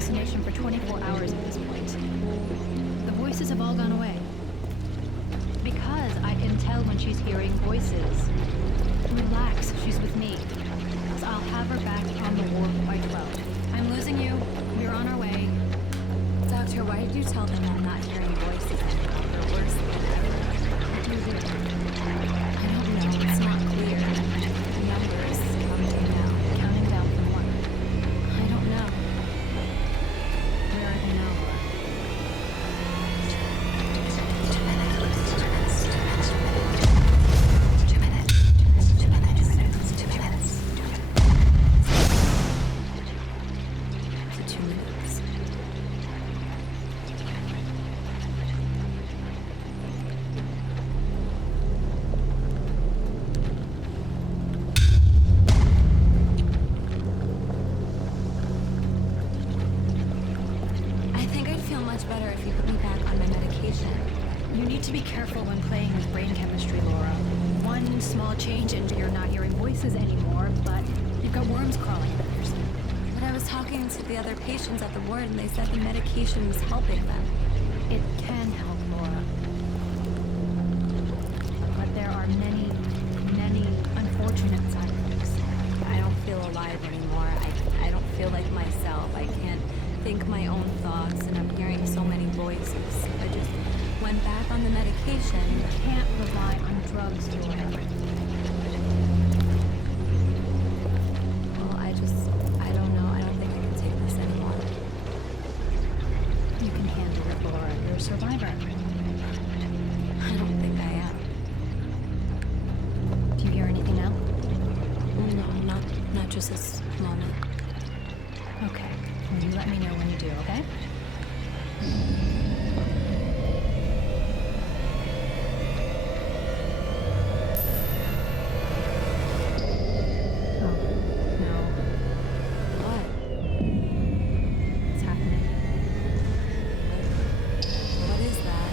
hallucination for 24 hours at this point. The voices have all gone away. Because I can tell when she's hearing voices. Relax, she's with me. So I'll have her back on the ward by 12. I'm losing you. We're on our way. Doctor, why did you tell them I'm not hearing voices anymore? They're worse than ever. What do you do? I don't know. It's not clear. The numbers counting down. Counting down from what? I don't know. Where are they now, Laura? 2 minutes. 2 minutes. 2 minutes. 2 minutes. 2 minutes. 2 minutes. 2 minutes. I think I'd feel much better if you put me back on my medication. You need to be careful when playing with brain chemistry, Laura. One small change and you're not hearing voices anymore, but you've got worms crawling out of your skin. But I was talking to the other patients at the ward and they said the medication was helping them. It can help, Laura. But there are many, many unfortunate side effects. I don't feel alive anymore. I don't feel like myself. I can't think my own thoughts and I'm hearing so many voices. I just went back on the medication. You can't rely on drugs, Laura. Well, I don't know. I don't think I can take this anymore. You can handle it, Laura. You're a survivor. I don't think I am. Do you hear anything now? No, not just this moment. Okay. Well, you let me know when you do, okay? Oh, no. What? It's happening. What is that?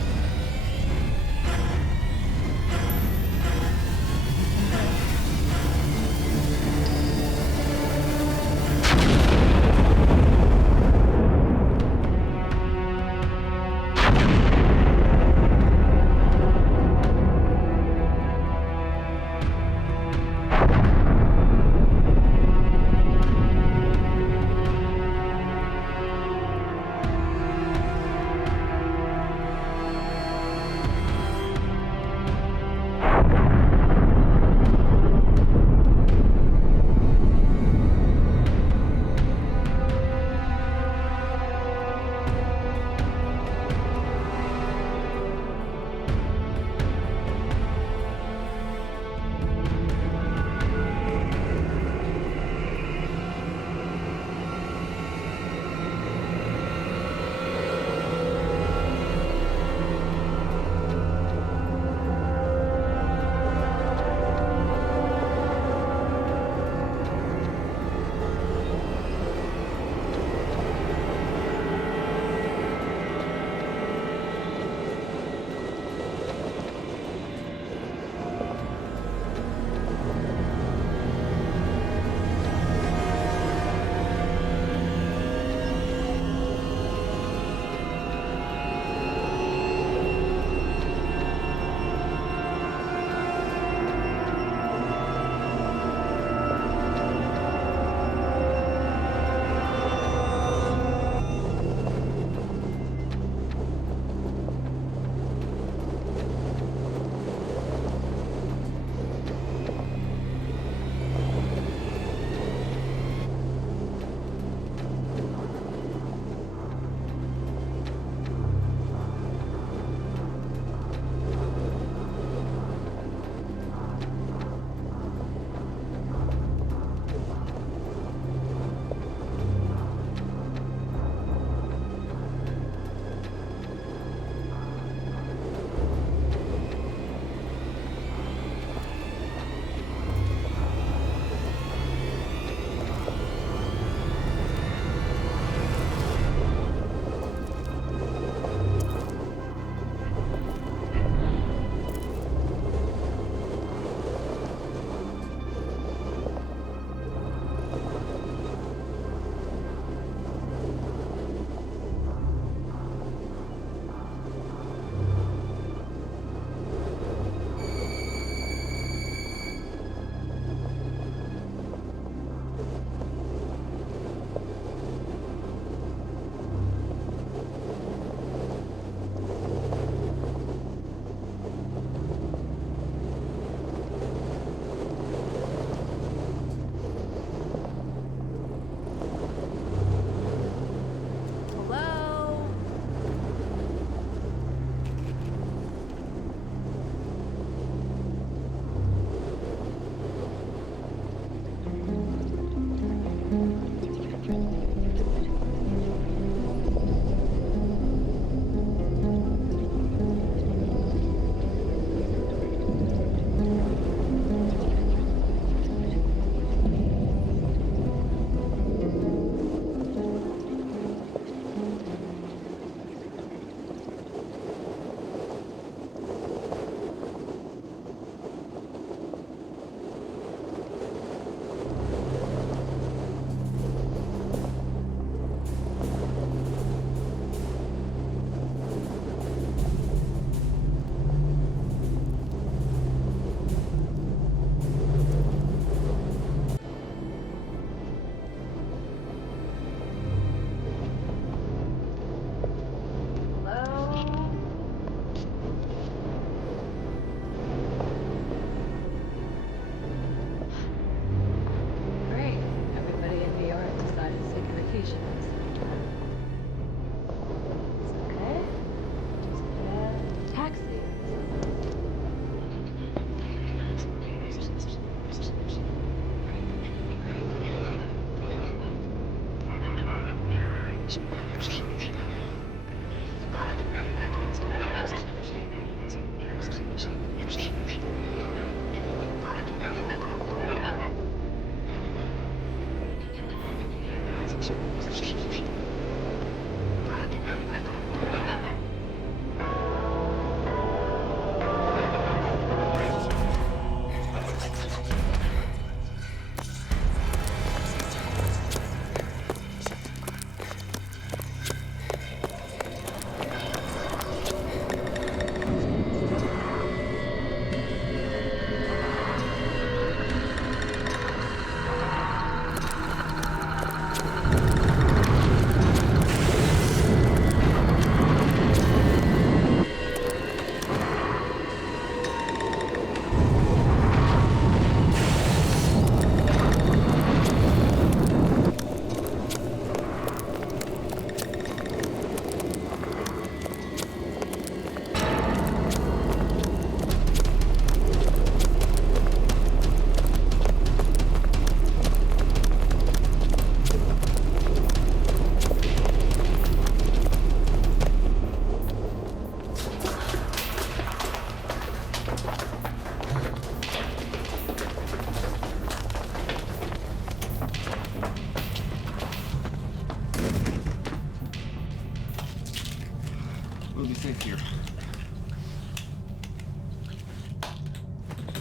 We'll be safe here.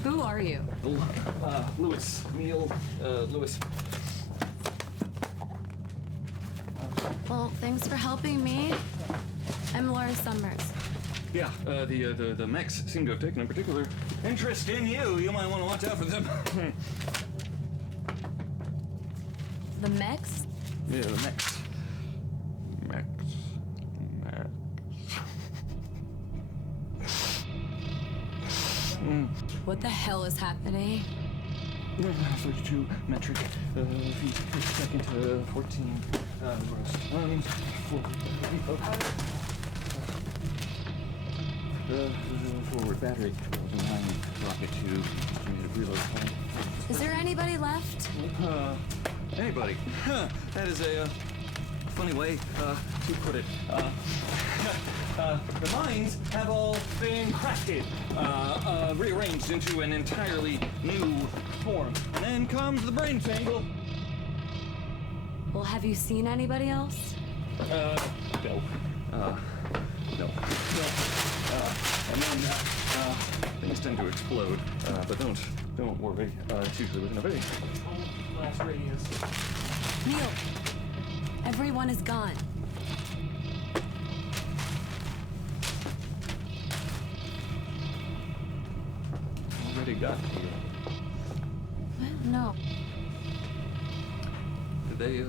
Who are you? Lewis. Neil, Lewis. Well, thanks for helping me. I'm Laura Sommers. Yeah, the mechs seem to have taken a particular interest in you. You might want to watch out for them. The mechs? Yeah, the mechs. Mechs. What the hell is happening? 32 metric feet per second, 14 gross tons, 40 forward battery, 9 rocket to estimated reload time. Is there anybody left? Anybody? Huh, that is a funny way to put it. The minds have all been crafted, rearranged into an entirely new form. And then comes the brain tangle. Well, have you seen anybody else? No. No. And then things tend to explode. But don't worry. It's usually within a very small blast radius. Neil, everyone is gone. Already got to you. What? No. Did they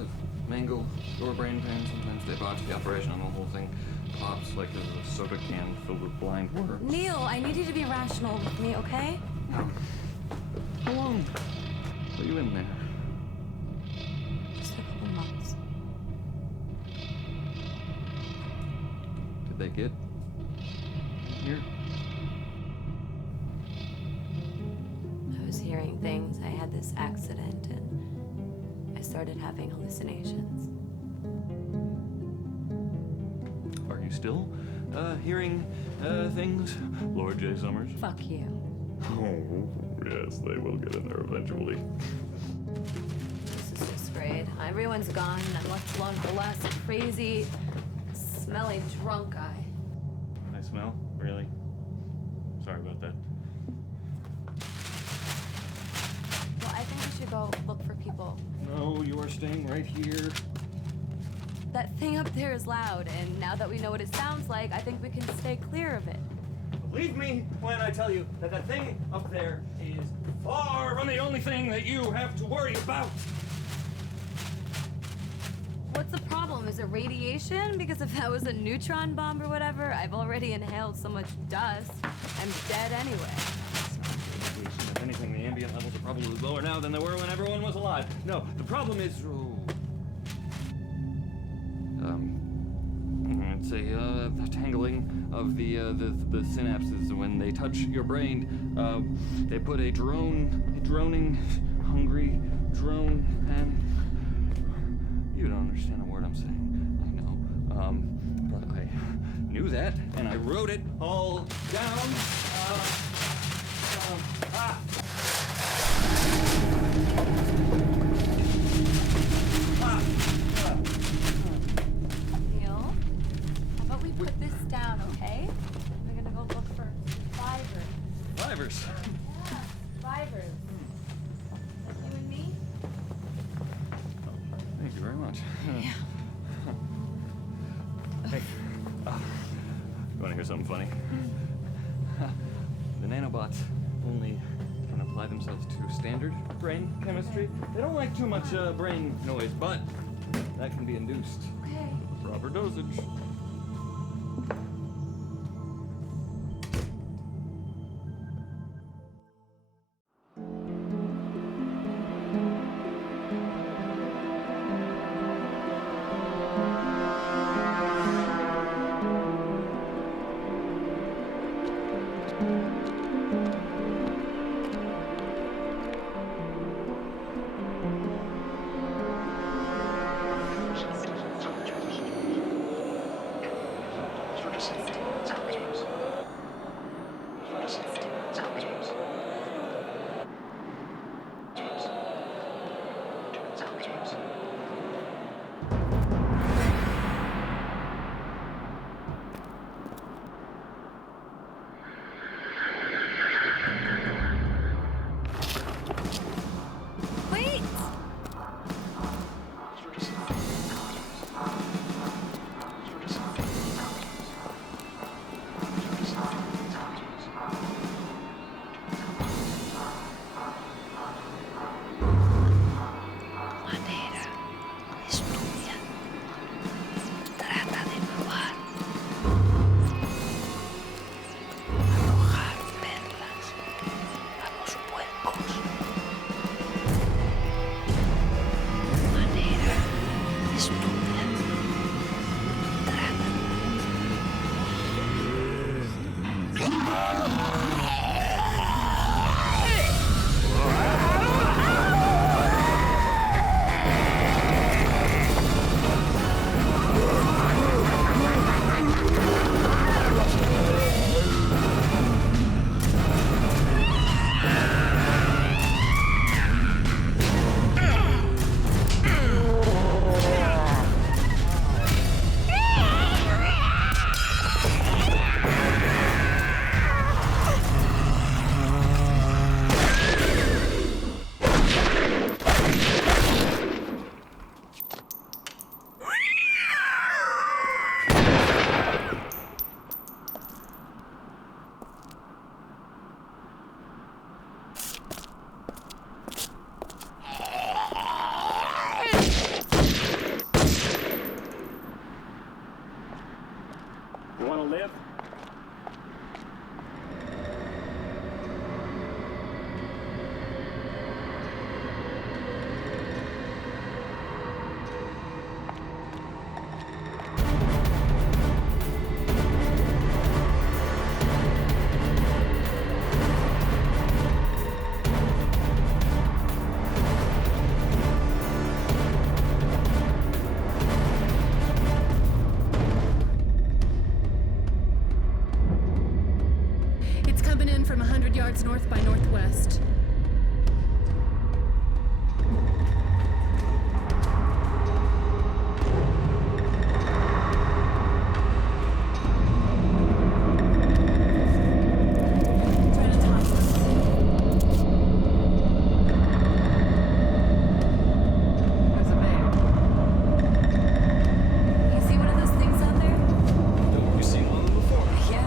mangle your brain pan? Sometimes they botch the operation and the whole thing pops like a soda can filled with blind worms. Neil, I need you to be rational with me, okay? How long were you in there? Just a couple months. Did they get here? I was hearing things. I had this accident and I started having hallucinations. Are you still hearing things, Lord J. Sommers? Fuck you. Oh, yes, they will get in there eventually. This is just great. Everyone's gone. I'm left alone with the last crazy, smelly drunk guy. I smell? Really? Sorry about that. Well, I think we should go look for people. No, you are staying right here. That thing up there is loud, and now that we know what it sounds like, I think we can stay clear of it. Believe me when I tell you that that thing up there is far from the only thing that you have to worry about. What's the problem? Is it radiation? Because if that was a neutron bomb or whatever, I've already inhaled so much dust. I'm dead anyway. If anything, the ambient levels are probably lower now than they were when everyone was alive. No, the problem is... it's a tangling of the synapses when they touch your brain. They put a droning, hungry drone, and you don't understand a word I'm saying. I know. But I knew that, and I wrote it all down. Neil, how about we put this down, okay? We're gonna go look for survivors. Survivors. Yeah, survivors. Like you and me? Thank you very much. Yeah. Hey, you want to hear something funny? The nanobots only can apply themselves to standard brain chemistry. They don't like too much brain noise, but that can be induced Okay. with the proper dosage. You want to live? It's coming in from 100 yards north by northwest. Trying to top us. There's a bear. You see one of those things out there? You've seen one of them before. Yeah.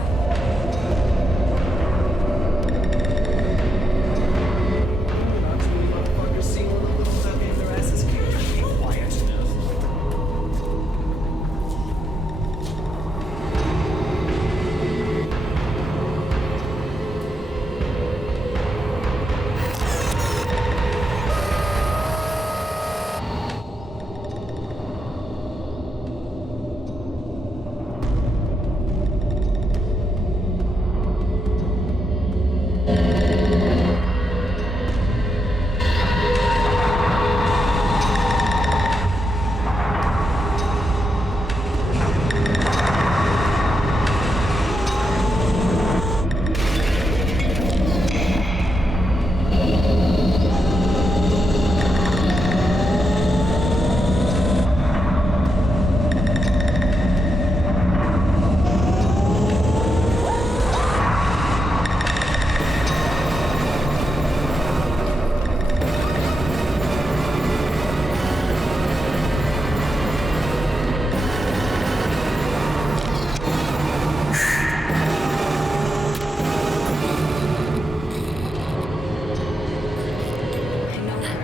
Not too many motherfuckers seen one of them without getting their asses kicked. Keep quiet. I know her.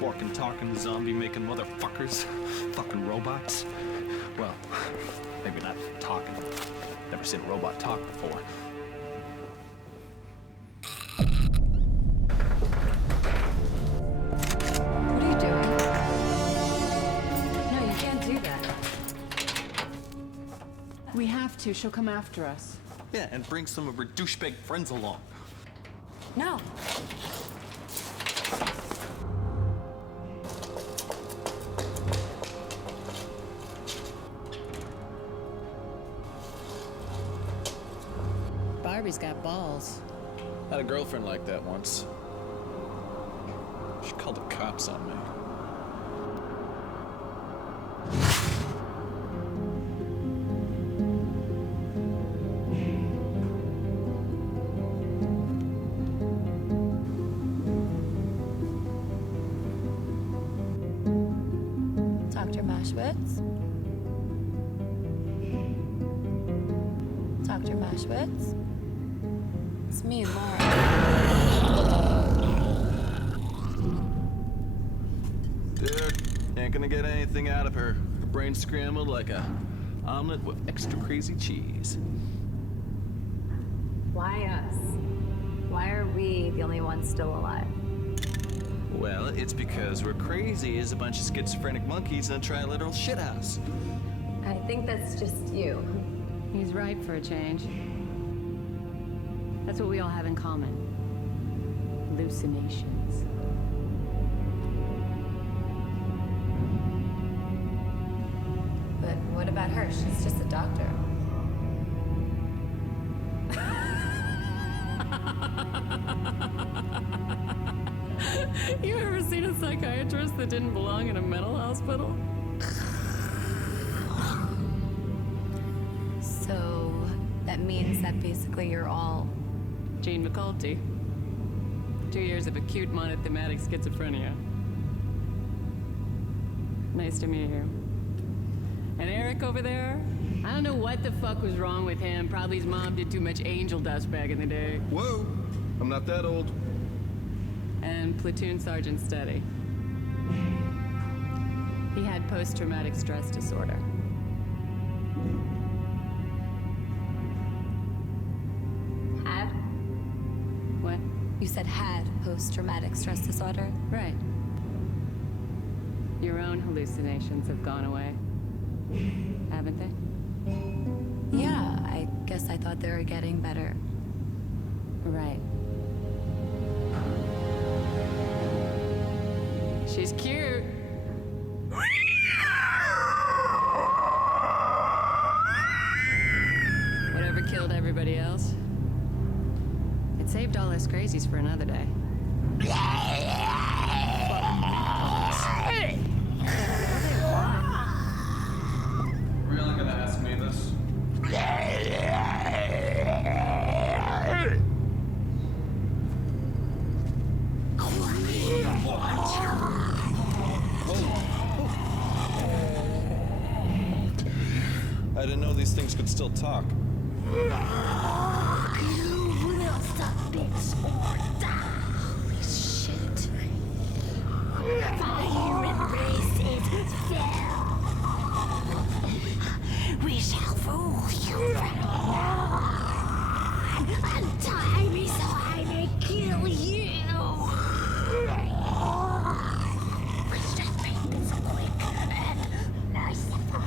Walking, talking, zombie making motherfuckers. Fucking robots. Well, maybe not talking. Never seen a robot talk before. What are you doing? No, you can't do that. We have to. She'll come after us. Yeah, and bring some of her douchebag friends along. No. Barbie's got balls. Had a girlfriend like that once. She called the cops on me. Dr. Mashwitz? Dr. Mashwitz? It's me, Laura. Dude, ain't gonna get anything out of her. Her brain's scrambled like a omelet with extra crazy cheese. Why us? Why are we the only ones still alive? Well, it's because we're crazy as a bunch of schizophrenic monkeys in a tri-literal shithouse. I think that's just you. He's right for a change. That's what we all have in common. Hallucinations. But what about her? She's just a doctor. You ever seen a psychiatrist that didn't belong in a mental hospital? So that means that basically you're all... Gene McCulty. 2 years of acute monothematic schizophrenia. Nice to meet you. And Eric over there? I don't know what the fuck was wrong with him. Probably his mom did too much angel dust back in the day. Whoa, I'm not that old. And Platoon Sergeant Steady. He had post-traumatic stress disorder. Had? What? You said had post-traumatic stress disorder? Right. Your own hallucinations have gone away, haven't they? Yeah, I guess I thought they were getting better. Right. She's cute. Whatever killed everybody else, it saved all us crazies for another day. Really gonna ask me this? I didn't know these things could still talk. We shall rule you. Untie me so I may kill you. Which just means quick and merciful.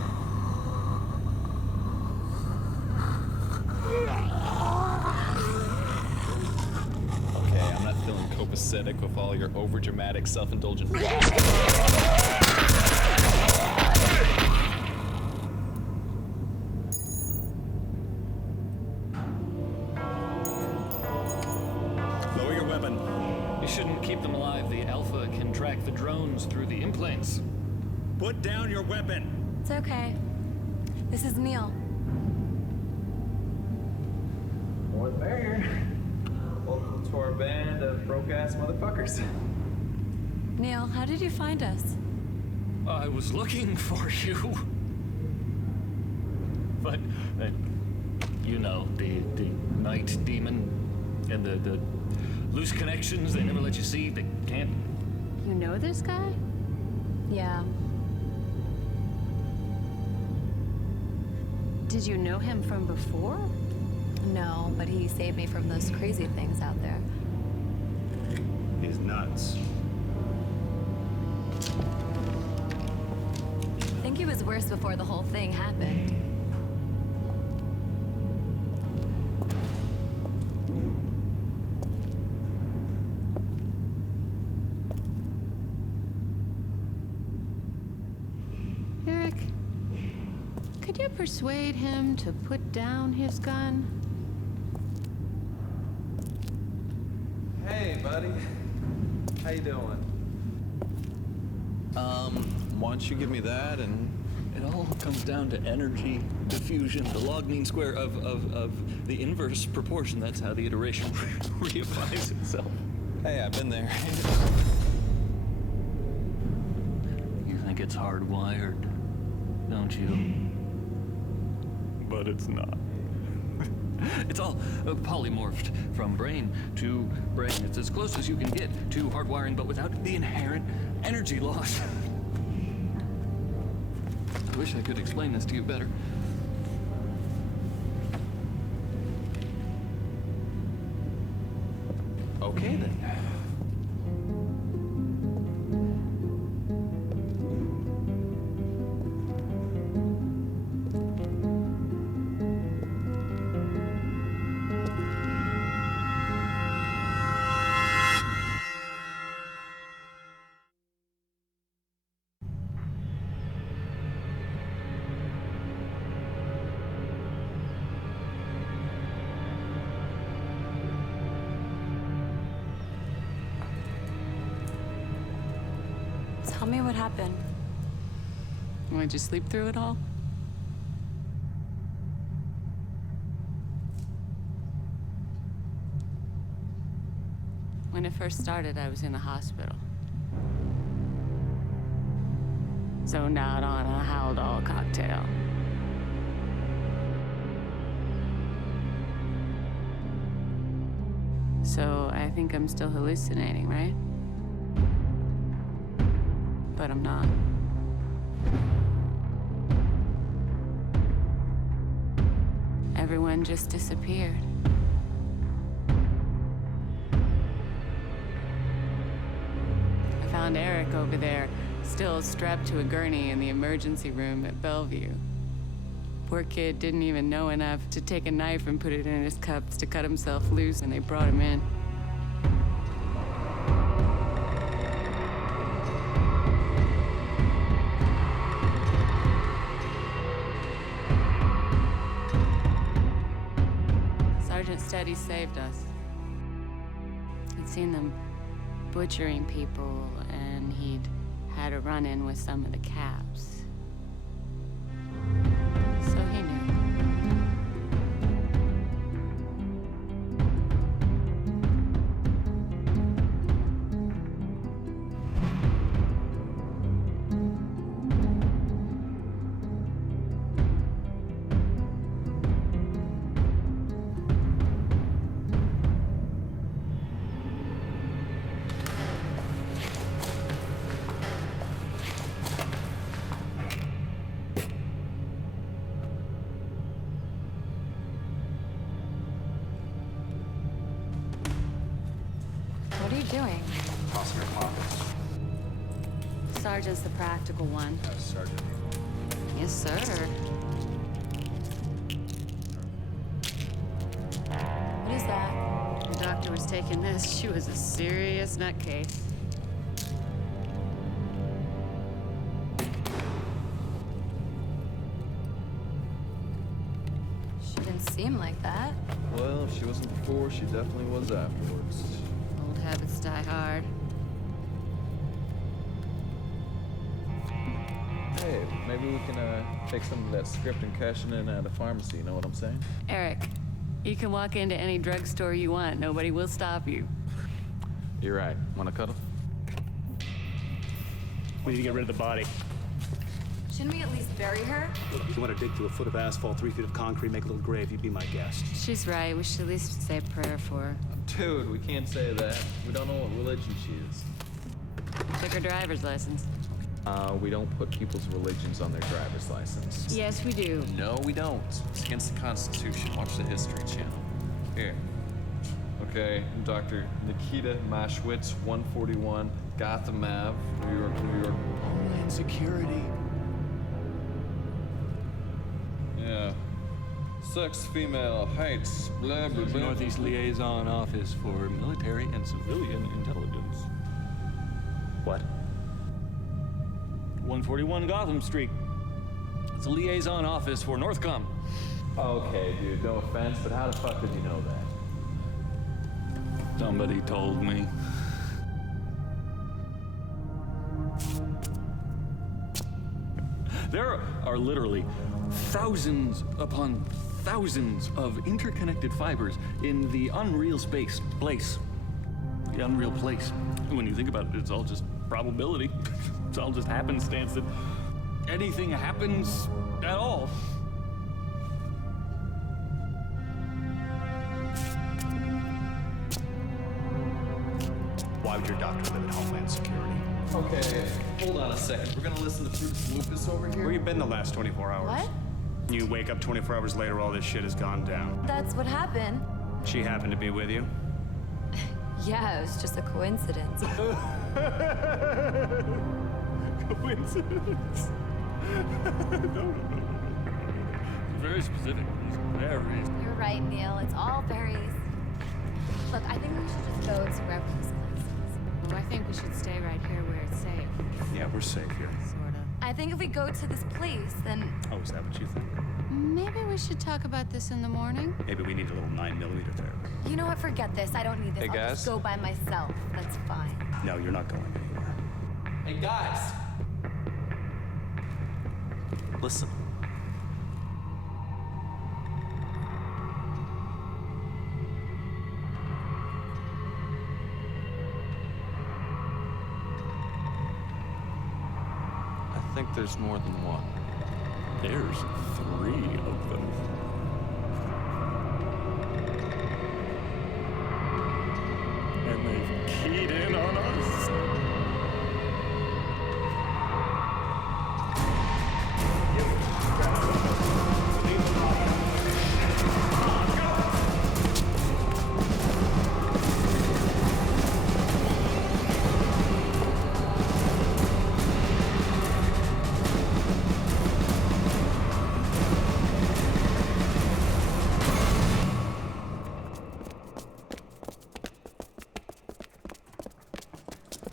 Okay, I'm not feeling copacetic with all your overdramatic, self-indulgent. Lower your weapon. You shouldn't keep them alive. The Alpha can track the drones through the implants. Put down your weapon. It's okay. This is Neil. What there? Welcome to our band of broke-ass motherfuckers. Neil, how did you find us? I was looking for you. But, you know, the night demon and the loose connections they never let you see. They can't. You know this guy? Yeah. Did you know him from before? No, but he saved me from those crazy things out there. He's nuts. I think he was worse before the whole thing happened. Eric, could you persuade him to put down his gun? Hey, buddy. How you doing? Why don't you give me that and... It all comes down to energy diffusion, the log mean square of the inverse proportion. That's how the iteration reifies itself. Hey, I've been there. You think it's hardwired, don't you? But it's not. It's all polymorphed from brain to brain. It's as close as you can get to hardwiring, but without the inherent energy loss. I wish I could explain this to you better. Okay, then. Tell me what happened. Why'd you sleep through it all? When it first started, I was in the hospital. Zoned out on a Haldol cocktail. So I think I'm still hallucinating, right? But I'm not. Everyone just disappeared. I found Eric over there, still strapped to a gurney in the emergency room at Bellevue. Poor kid didn't even know enough to take a knife and put it in his cups to cut himself loose, and they brought him in. Sergeant Steady saved us. He'd seen them butchering people, and he'd had a run-in with some of the caps. So he knew. What are you doing? Tossing her pockets. Sergeant's the practical one. Sergeant. Yes, sir. What is that? The doctor was taking this. She was a serious nutcase. She didn't seem like that. Well, if she wasn't before, she definitely was afterwards. Old habits die hard. Hey, maybe we can take some of that script and cash it in at a pharmacy, you know what I'm saying? Eric, you can walk into any drugstore you want. Nobody will stop you. You're right. Wanna cuddle? We need to get rid of the body. Shouldn't we at least bury her? If you want to dig through a foot of asphalt, 3 feet of concrete, make a little grave, you'd be my guest. She's right. We should at least say a prayer for her. Dude, we can't say that. We don't know what religion she is. Took her driver's license. We don't put people's religions on their driver's license. Yes, we do. No, we don't. It's against the Constitution. Watch the History Channel. Here. Okay, Dr. Nikita Mashwitz, 141 Gotham Ave, New York, New York. Homeland Security. Yeah. Sex, female, heights, blah, blah, blah. Northeast Liaison Office for Military and Civilian Intelligence. What? 141 Gotham Street. It's a liaison office for Northcom. Okay, dude, no offense, but how the fuck did you know that? Somebody told me. There are literally thousands upon thousands of interconnected fibers in the unreal place. The unreal place. When you think about it, it's all just probability. It's all just happenstance that anything happens at all. Why would your doctor live at Homeland Security? Okay, hold on a second. We're gonna listen to Bruce Lucas over here. Where you been the last 24 hours? What? You wake up 24 hours later, all this shit has gone down. That's what happened. She happened to be with you? Yeah, it was just a coincidence. Coincidence. Very specific. Very. You're right, Neil. It's all very... Look, I think we should just go to wherever this place is. Well, I think we should stay right here where it's safe. Yeah, we're safe here. Sort of. I think if we go to this place, then... Oh, is that what you think? Maybe we should talk about this in the morning. Maybe we need a little 9mm therapy. You know what? Forget this. I don't need this. Hey, I'll guys. just go by myself. That's fine. No, you're not going anywhere. Hey, guys! Listen. I think there's more than one. There's 3 of them. And they've keyed in on us.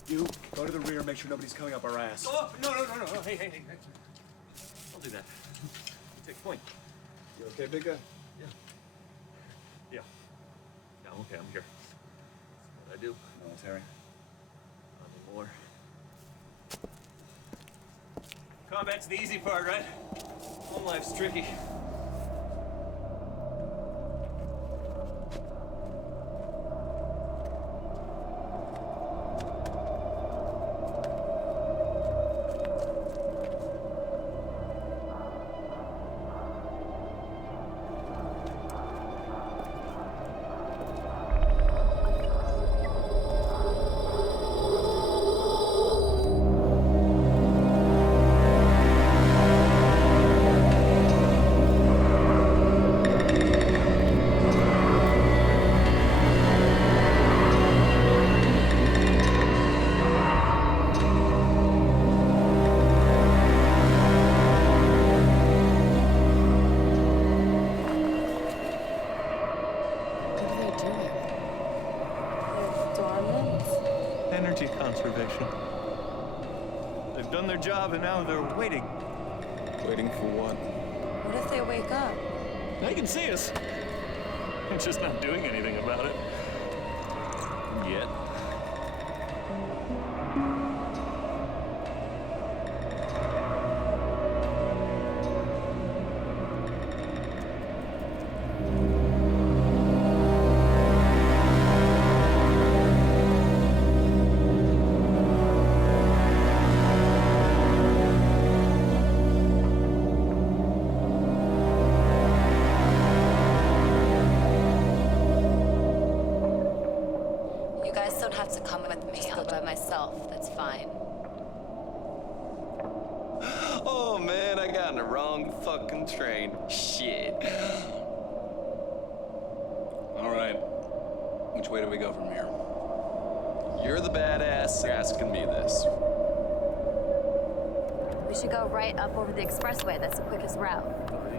You go to the rear, make sure nobody's coming up our ass. Oh, no. Hey. Don't do that. Take point. You okay, big guy? Yeah, okay, I'm here. That's what I do. Military. Not anymore. Combat's the easy part, right? Home life's tricky. Energy conservation. They've done their job and now they're waiting. Waiting for what? What if they wake up? They can see us. I'm just not doing anything about it. Yet. You guys don't have to come with me. I'll go by myself. That's fine. Oh man, I got on the wrong fucking train. Shit. All right. Which way do we go from here? You're the badass. You're asking me this. We should go right up over the expressway. That's the quickest route.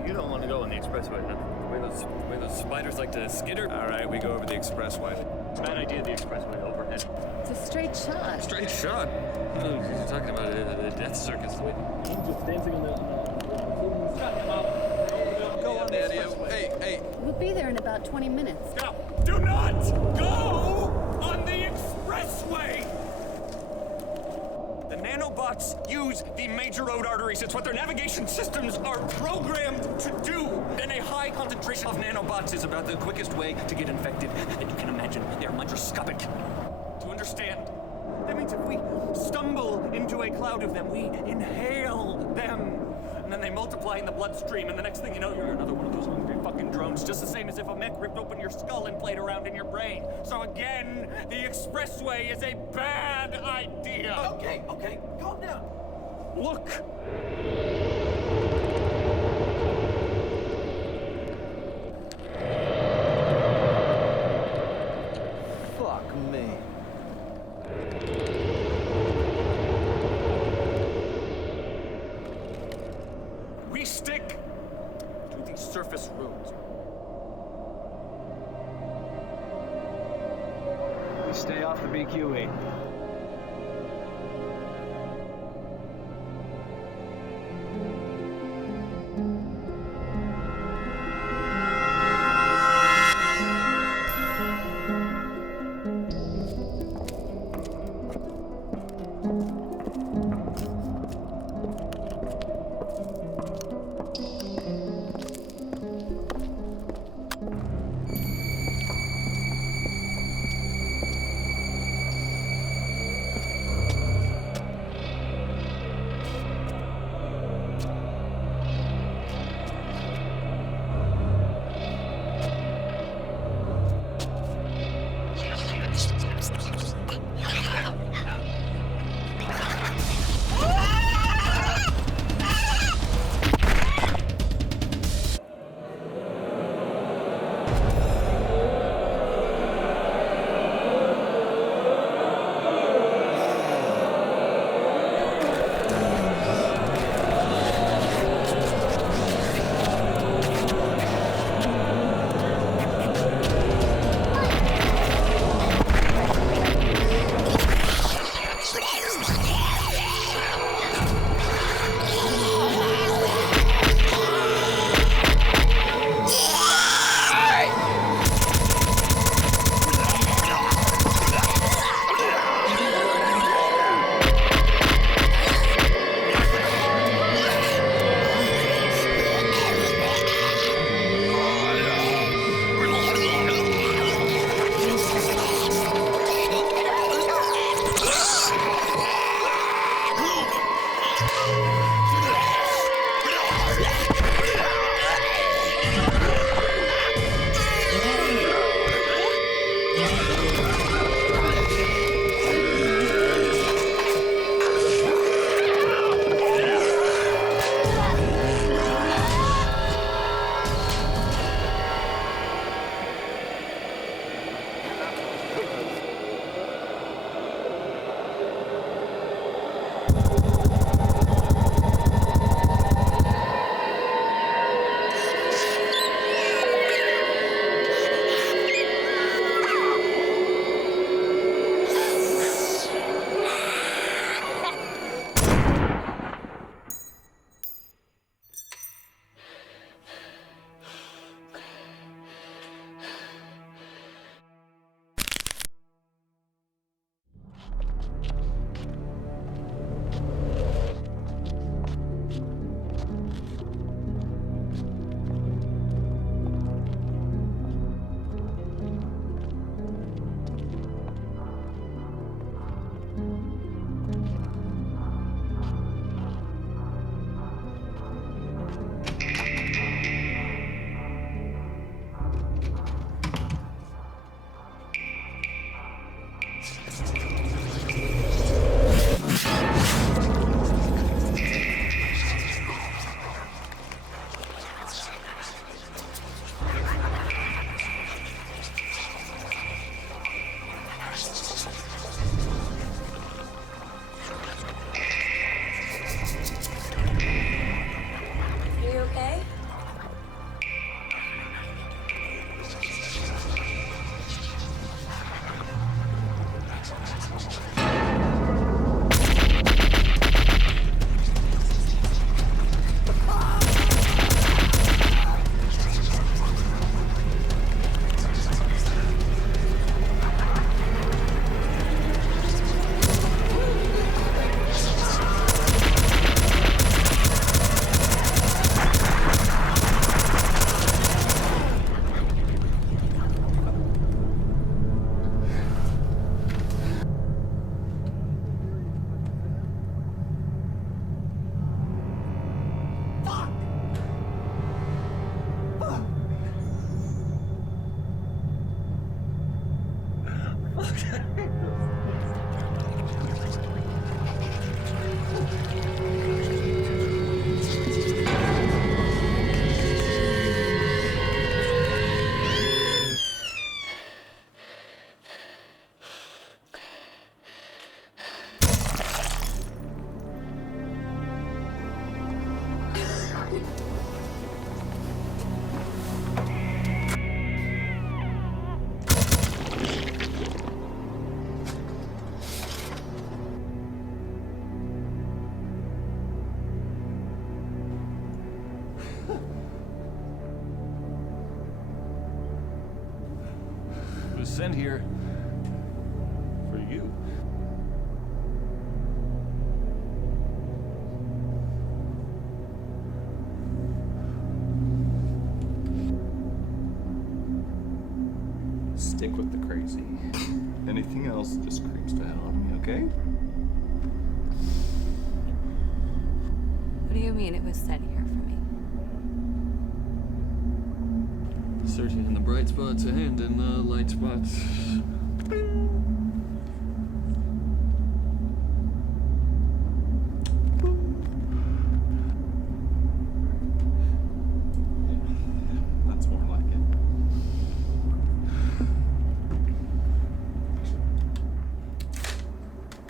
You don't want to go on the expressway, no? The way those spiders like to skitter. All right, we go over the expressway. Bad idea, the expressway overhead. It's a straight shot. Straight shot. Oh, you're talking about a death circus. Wait, angels dancing on the. Go on, Daddy. Hey. We'll be there in about 20 minutes. Now, do not go on the expressway! The nanobots use the major road arteries. It's what their navigation systems are programmed to do. And a high concentration of nanobots is about the quickest way to get infected. And you can imagine they're microscopic. To understand them point, if we stumble into a cloud of them, we inhale them. And then they multiply in the bloodstream, and the next thing you know, you're another one of those hungry fucking drones, just the same as if a mech ripped open your skull and played around in your brain. So again, the expressway is a bad idea. Okay, calm down. Look! Fuck me. We stick to these surface roads. We stay off the BQE. sent here for you. Stick with the crazy. Anything else just screams to hell on me, okay? What do you mean it was sent here for me? Searching in the bright spots and in the light spots. That's more like it.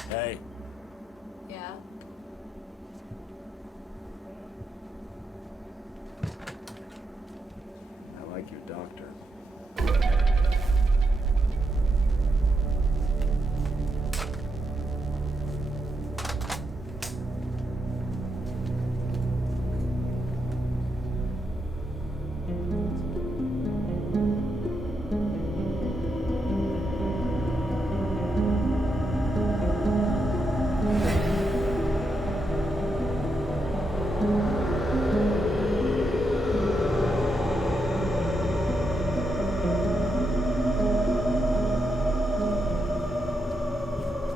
Hey, Yeah? I like your doctor.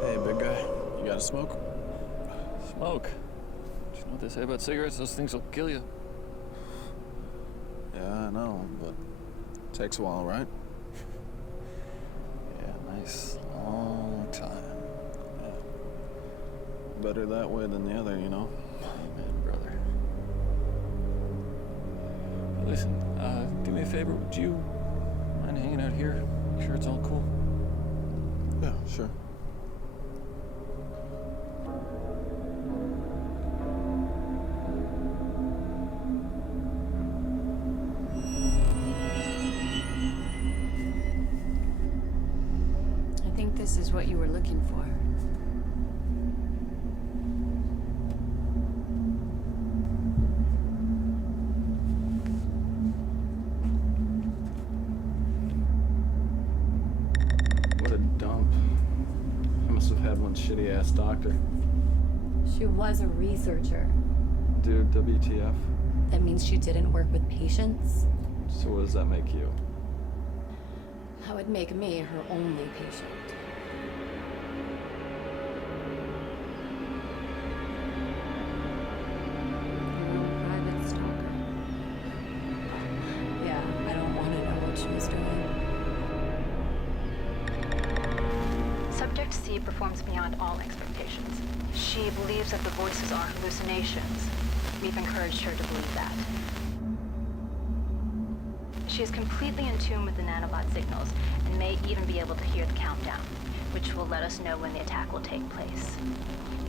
Hey, big guy. You got a smoke? Smoke. Do you know what they say about cigarettes? Those things will kill you. Yeah, I know, but it takes a while, right? Yeah, nice long time. Better that way than the other, you know? Amen, brother. Listen, do me a favor. Would you mind hanging out here? Make sure it's all cool. Yeah, sure. I think this is what you were looking for. What a dump. I must have had one shitty-ass doctor. She was a researcher. Dude, WTF? That means she didn't work with patients? So what does that make you? That would make me her only patient. Your own private stalker. Yeah, I don't want to know what she was doing. Subject C performs beyond all expectations. She believes that the voices are hallucinations. We've encouraged her to believe that. She is completely in tune with the nanobot signals and may even be able to hear the countdown, which will let us know when the attack will take place.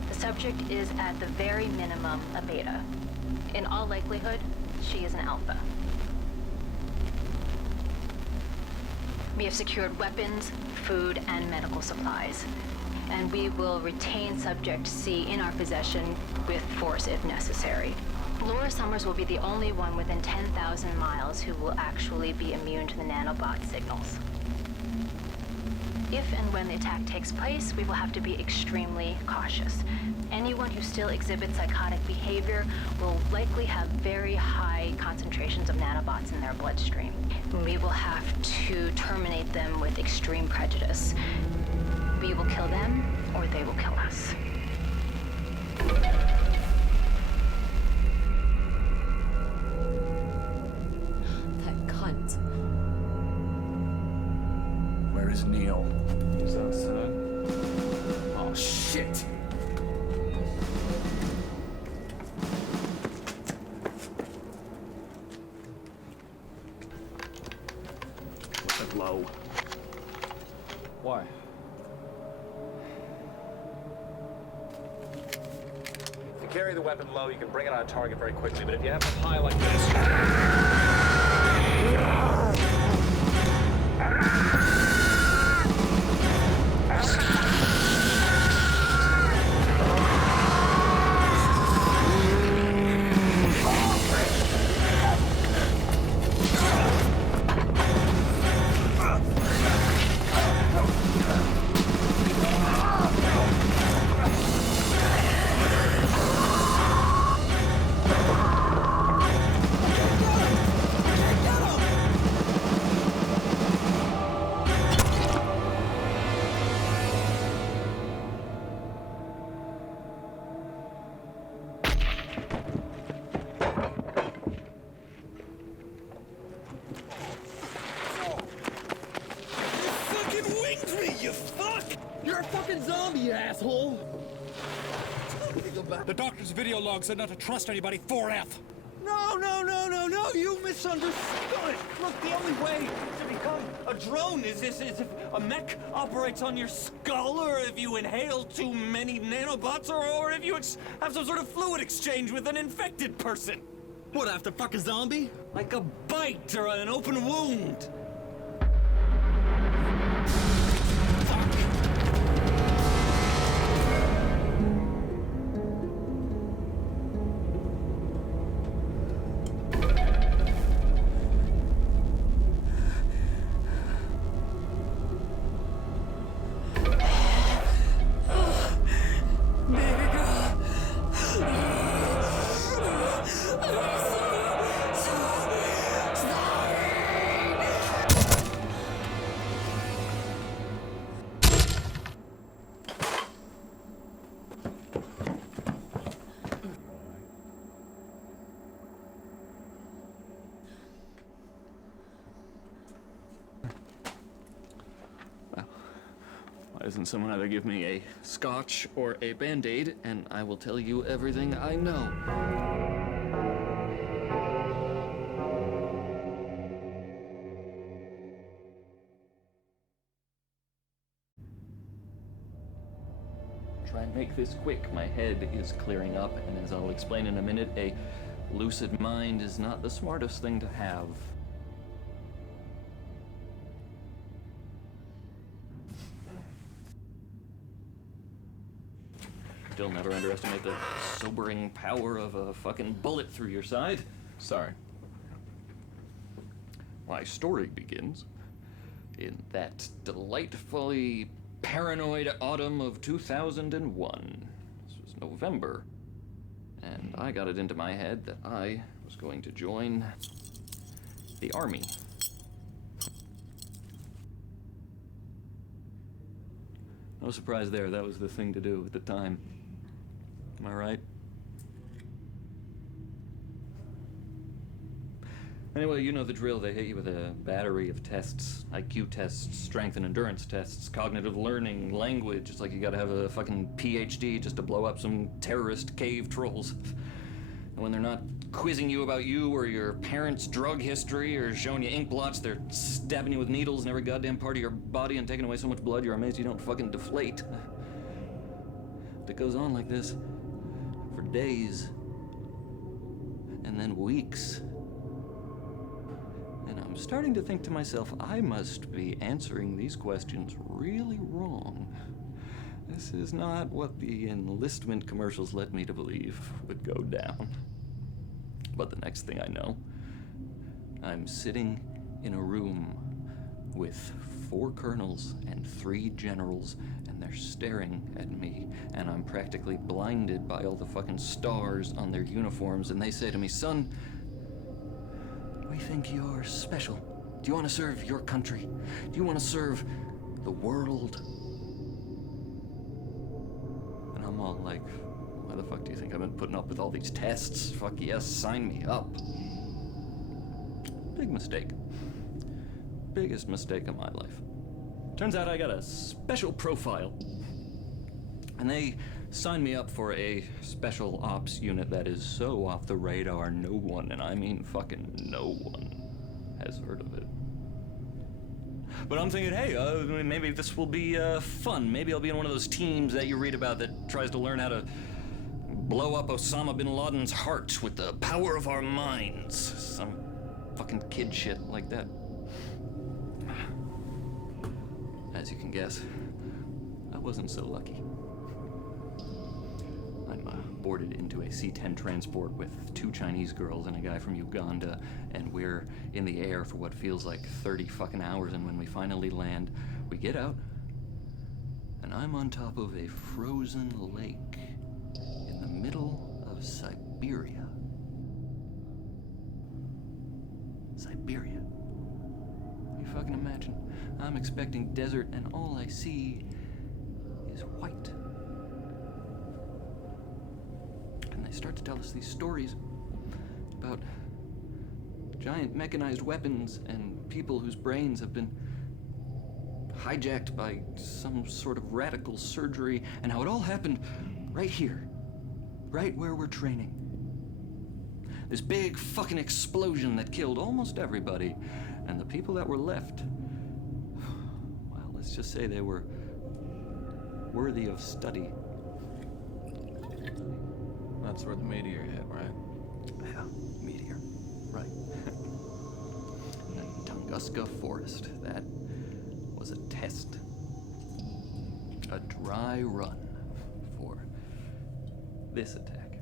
The subject is at the very minimum a beta. In all likelihood, she is an alpha. We have secured weapons, food, and medical supplies, and we will retain Subject C in our possession with force if necessary. Laura Sommers will be the only one within 10,000 miles who will actually be immune to the nanobot signals. If and when the attack takes place, we will have to be extremely cautious. Anyone who still exhibits psychotic behavior will likely have very high concentrations of nanobots in their bloodstream. We will have to terminate them with extreme prejudice. We will kill them, or they will kill us. That cunt. where is Neil? He's outside. Oh, shit! Weapon low. Why? If you carry the weapon low, you can bring it on a target very quickly, but if you have it high like this... that. The doctor's video log said not to trust anybody 4F. No, you misunderstood. Look, the only way to become a drone is if a mech operates on your skull, or if you inhale too many nanobots, or if you have some sort of fluid exchange with an infected person. What, after fuck a zombie? Like a bite or an open wound. Why doesn't someone either give me a scotch or a band-aid, and I will tell you everything I know. Try and make this quick. My head is clearing up, and as I'll explain in a minute, a lucid mind is not the smartest thing to have. Still never underestimate the sobering power of a fucking bullet through your side. Sorry. My story begins in that delightfully paranoid autumn of 2001. This was November, and I got it into my head that I was going to join the army. No surprise there, that was the thing to do at the time. Am I right? Anyway, you know the drill. They hit you with a battery of tests. IQ tests, strength and endurance tests, cognitive learning, language. It's like you gotta have a fucking PhD just to blow up some terrorist cave trolls. And when they're not quizzing you about you or your parents' drug history or showing you ink blots, they're stabbing you with needles in every goddamn part of your body and taking away so much blood you're amazed you don't fucking deflate. But it goes on like this for days, and then weeks. And I'm starting to think to myself, I must be answering these questions really wrong. This is not what the enlistment commercials led me to believe would go down. But the next thing I know, I'm sitting in a room with 4 colonels and 3 generals, and they're staring at me, and I'm practically blinded by all the fucking stars on their uniforms, and they say to me, son, we think you're special. Do you want to serve your country? Do you want to serve the world? And I'm all like, why the fuck do you think I've been putting up with all these tests? Fuck yes, sign me up. Big mistake. Biggest mistake of my life. Turns out I got a special profile. And they signed me up for a special ops unit that is so off the radar, no one, and I mean fucking no one, has heard of it. But I'm thinking, hey, maybe this will be fun. Maybe I'll be in one of those teams that you read about that tries to learn how to blow up Osama bin Laden's heart with the power of our minds. Some fucking kid shit like that. As you can guess, I wasn't so lucky. I'm boarded into a C-10 transport with 2 Chinese girls and a guy from Uganda, and we're in the air for what feels like 30 fucking hours, and when we finally land, we get out, and I'm on top of a frozen lake in the middle of Siberia. Siberia. You fucking imagine? I'm expecting desert, and all I see is white. And they start to tell us these stories about giant mechanized weapons and people whose brains have been hijacked by some sort of radical surgery, and how it all happened right here right where we're training. This big fucking explosion that killed almost everybody, and the people that were left, well, let's just say they were worthy of study. That's where the meteor hit, right? Yeah, meteor, right. That Tunguska forest, that was a test. A dry run for this attack.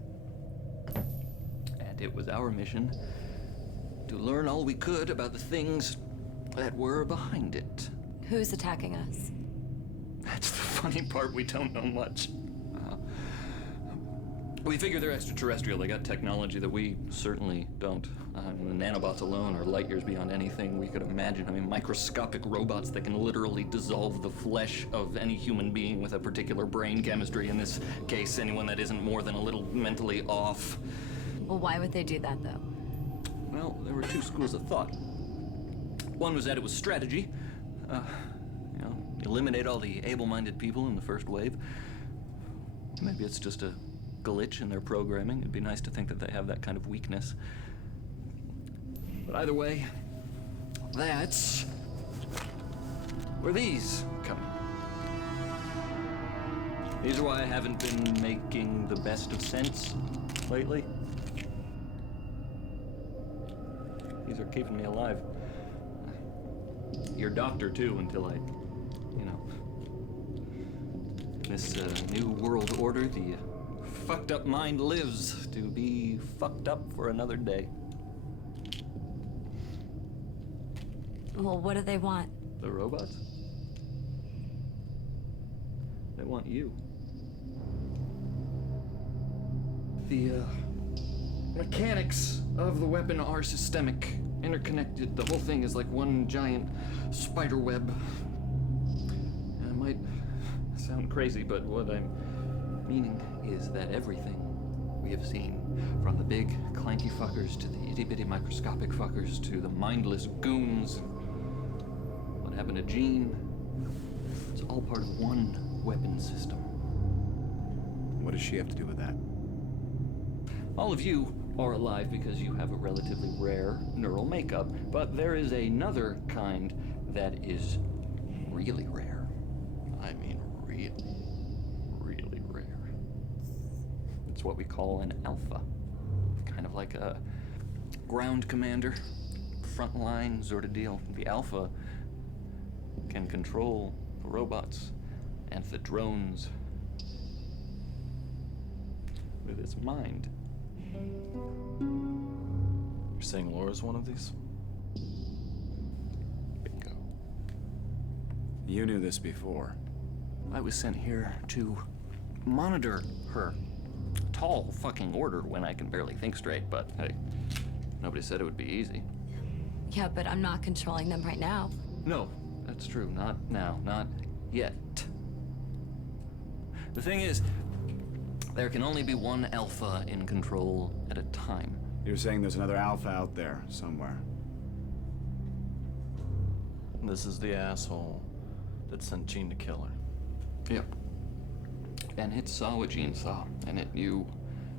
And it was our mission to learn all we could about the things that were behind it. Who's attacking us? That's the funny part, we don't know much. We figure they're extraterrestrial. They got technology that we certainly don't. The nanobots alone are light years beyond anything we could imagine. I mean, microscopic robots that can literally dissolve the flesh of any human being with a particular brain chemistry. In this case, anyone that isn't more than a little mentally off. Well, why would they do that, though? Well, there were two schools of thought. One was that it was strategy. Eliminate all the able-minded people in the first wave. Maybe it's just a glitch in their programming. It'd be nice to think that they have that kind of weakness. But either way, that's where these come in. These are why I haven't been making the best of sense lately. These are keeping me alive. Your doctor, too, until I, this new world order, the fucked up mind lives to be fucked up for another day. Well, what do they want? The robots? They want you. The mechanics of the weapon are systemic, interconnected. The whole thing is like one giant spider web. And it might sound crazy, but what I'm meaning is that everything we have seen, from the big clanky fuckers to the itty-bitty microscopic fuckers to the mindless goons, what happened to Jean, it's all part of one weapon system. What does she have to do with that? All of you are alive because you have a relatively rare neural makeup, but there is another kind that is really rare. I mean, really rare. It's what we call an alpha. Kind of like a ground commander, frontline sort of deal. The alpha can control the robots and the drones with its mind. You're saying Laura's one of these? Bingo. You knew this before. I was sent here to monitor her. Tall fucking order when I can barely think straight, but hey, nobody said it would be easy. Yeah, but I'm not controlling them right now. No, that's true. Not now. Not yet. The thing is, there can only be one alpha in control at a time. You're saying there's another alpha out there somewhere. This is the asshole that sent Jean to kill her. Yep. And it saw what Jean saw, and it knew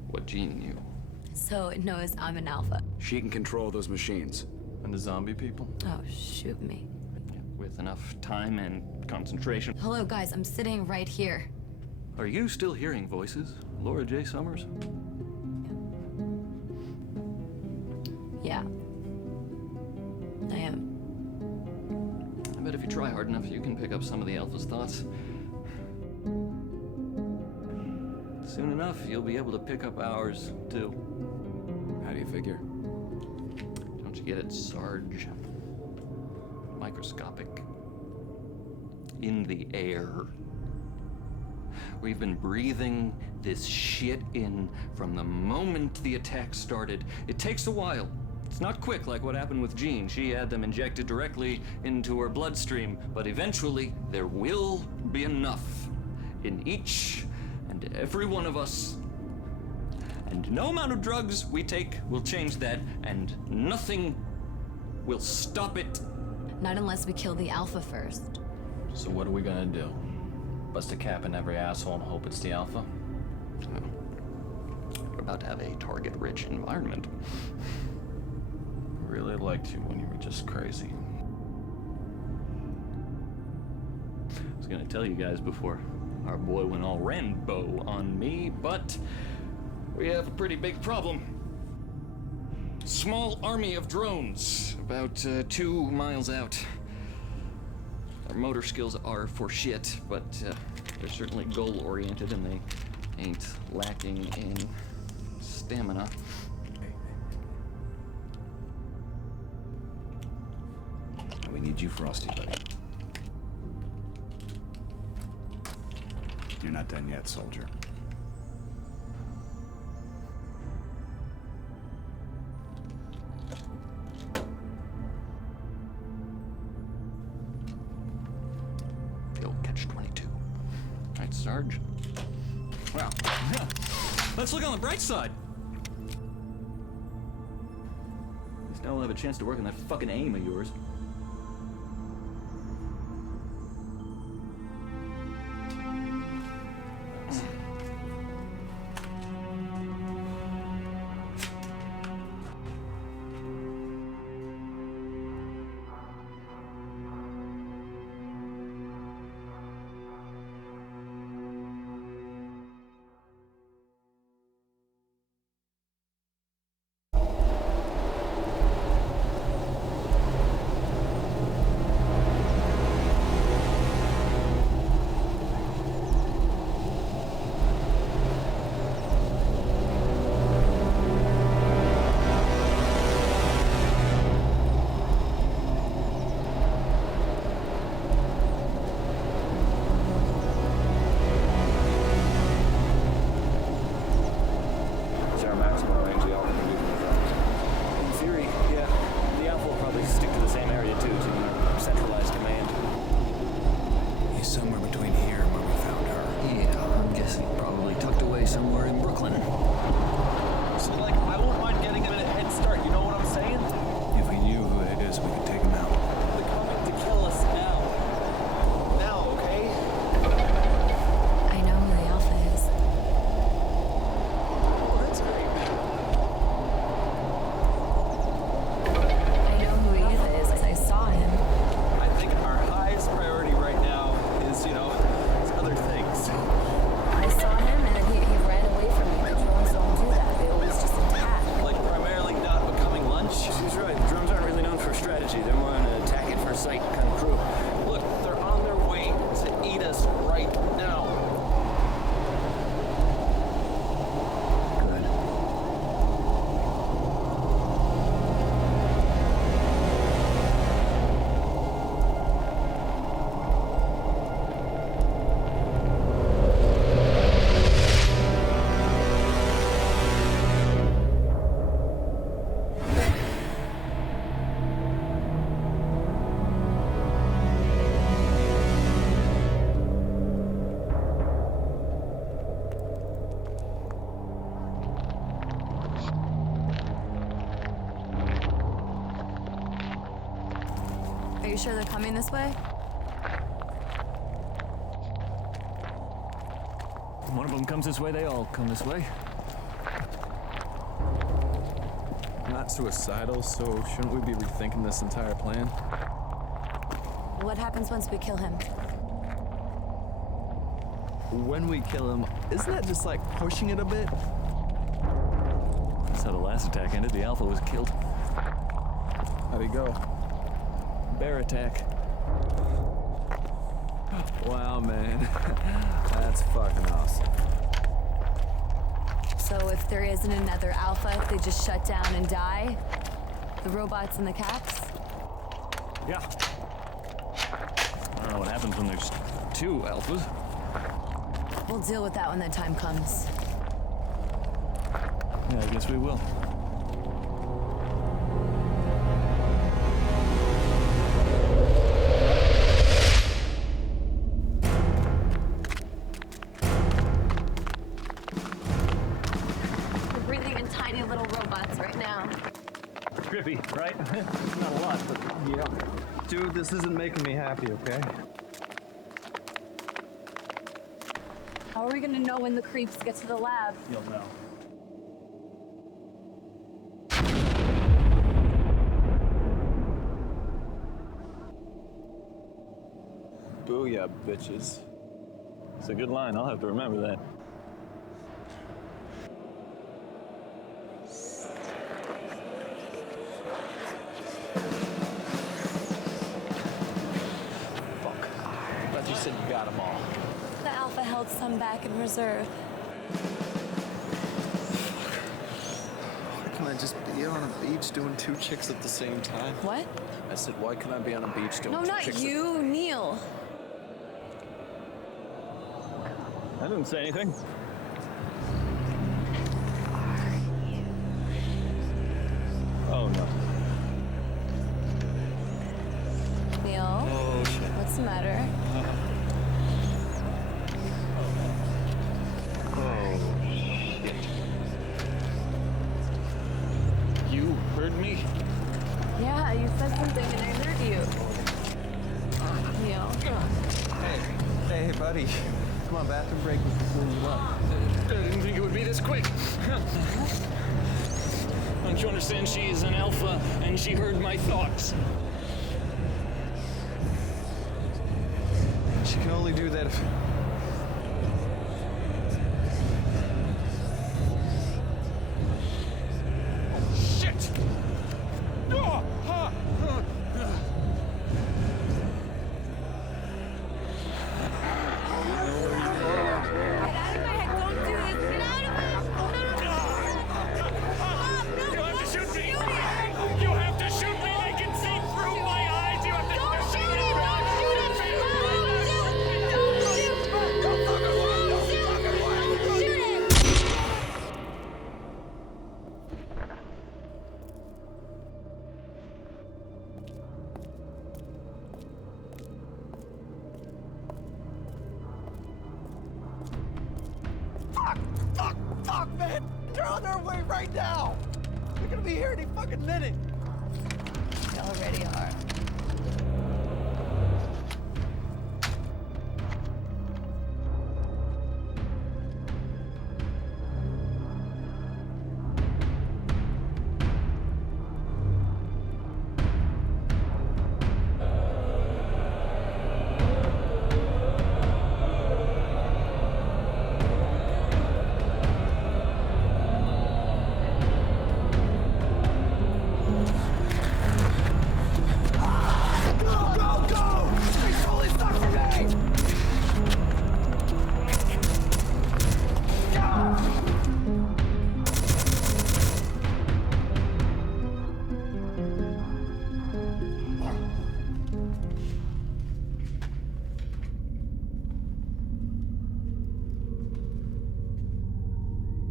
what Jean knew. So it knows I'm an alpha. She can control those machines. And the zombie people? Oh, shoot me. With enough time and concentration. Hello, guys, I'm sitting right here. Are you still hearing voices, Laura J. Sommers? Yeah. I am. I bet if you try hard enough, you can pick up some of the alpha's thoughts. Soon enough, you'll be able to pick up ours, too. How do you figure? Don't you get it, Sarge? Microscopic. In the air. We've been breathing this shit in from the moment the attack started. It takes a while. It's not quick like what happened with Jean. She had them injected directly into her bloodstream, but eventually there will be enough in each and every one of us. And no amount of drugs we take will change that, and nothing will stop it. Not unless we kill the alpha first. So what are we gonna do? Bust a cap in every asshole and hope it's the alpha? about to have a target-rich environment. Really liked you when you were just crazy. I was gonna tell you guys before our boy went all Rambo on me, but we have a pretty big problem. Small army of drones, about 2 miles out. Their motor skills are for shit, but they're certainly goal-oriented and they ain't lacking in stamina. We need you, Frosty, buddy. You're not done yet, soldier. The old catch-22. Right, Sarge? Well, let's look on the bright side. At least now we'll have a chance to work on that fucking aim of yours. Are you sure they're coming this way? One of them comes this way, they all come this way. Not suicidal, so shouldn't we be rethinking this entire plan? What happens once we kill him? When we kill him, isn't that just like pushing it a bit? That's how the last attack ended. The Alpha was killed. How'd he go? Bear attack. Wow, man. That's fucking awesome. So if there isn't another Alpha, they just shut down and die? The robots and the caps? Yeah. I don't know what happens when there's 2 Alphas. We'll deal with that when that time comes. Yeah, I guess we will. We're breathing in tiny little robots right now. Trippy, right? Not a lot, but yeah. Dude, this isn't making me happy, okay? How are we gonna know when the creeps get to the lab? You'll know. Booyah, bitches. It's a good line. I'll have to remember that. Fuck. Thought you said you got them all. The Alpha held some back in reserve. Why can't I just be on a beach doing 2 chicks at the same time? What? I said, why can't I be on a beach doing No, 2 not chicks you, Neil. I didn't say anything. Oh, no. Neil? Oh, shit. What's the matter? You heard me? Yeah, you said something and I heard you. Neil. Hey, buddy. Come on, bathroom break. We can pull you up. I didn't think it would be this quick. Don't you understand? She is an alpha, and she heard my thoughts. She can only do that if... Shit! Oh, ha, ha. You have to shoot me! You have to shoot me! I can see through my eyes! You have to shoot me! Fuck, man! They're on their way right now! They're gonna be here any fucking minute! They already are.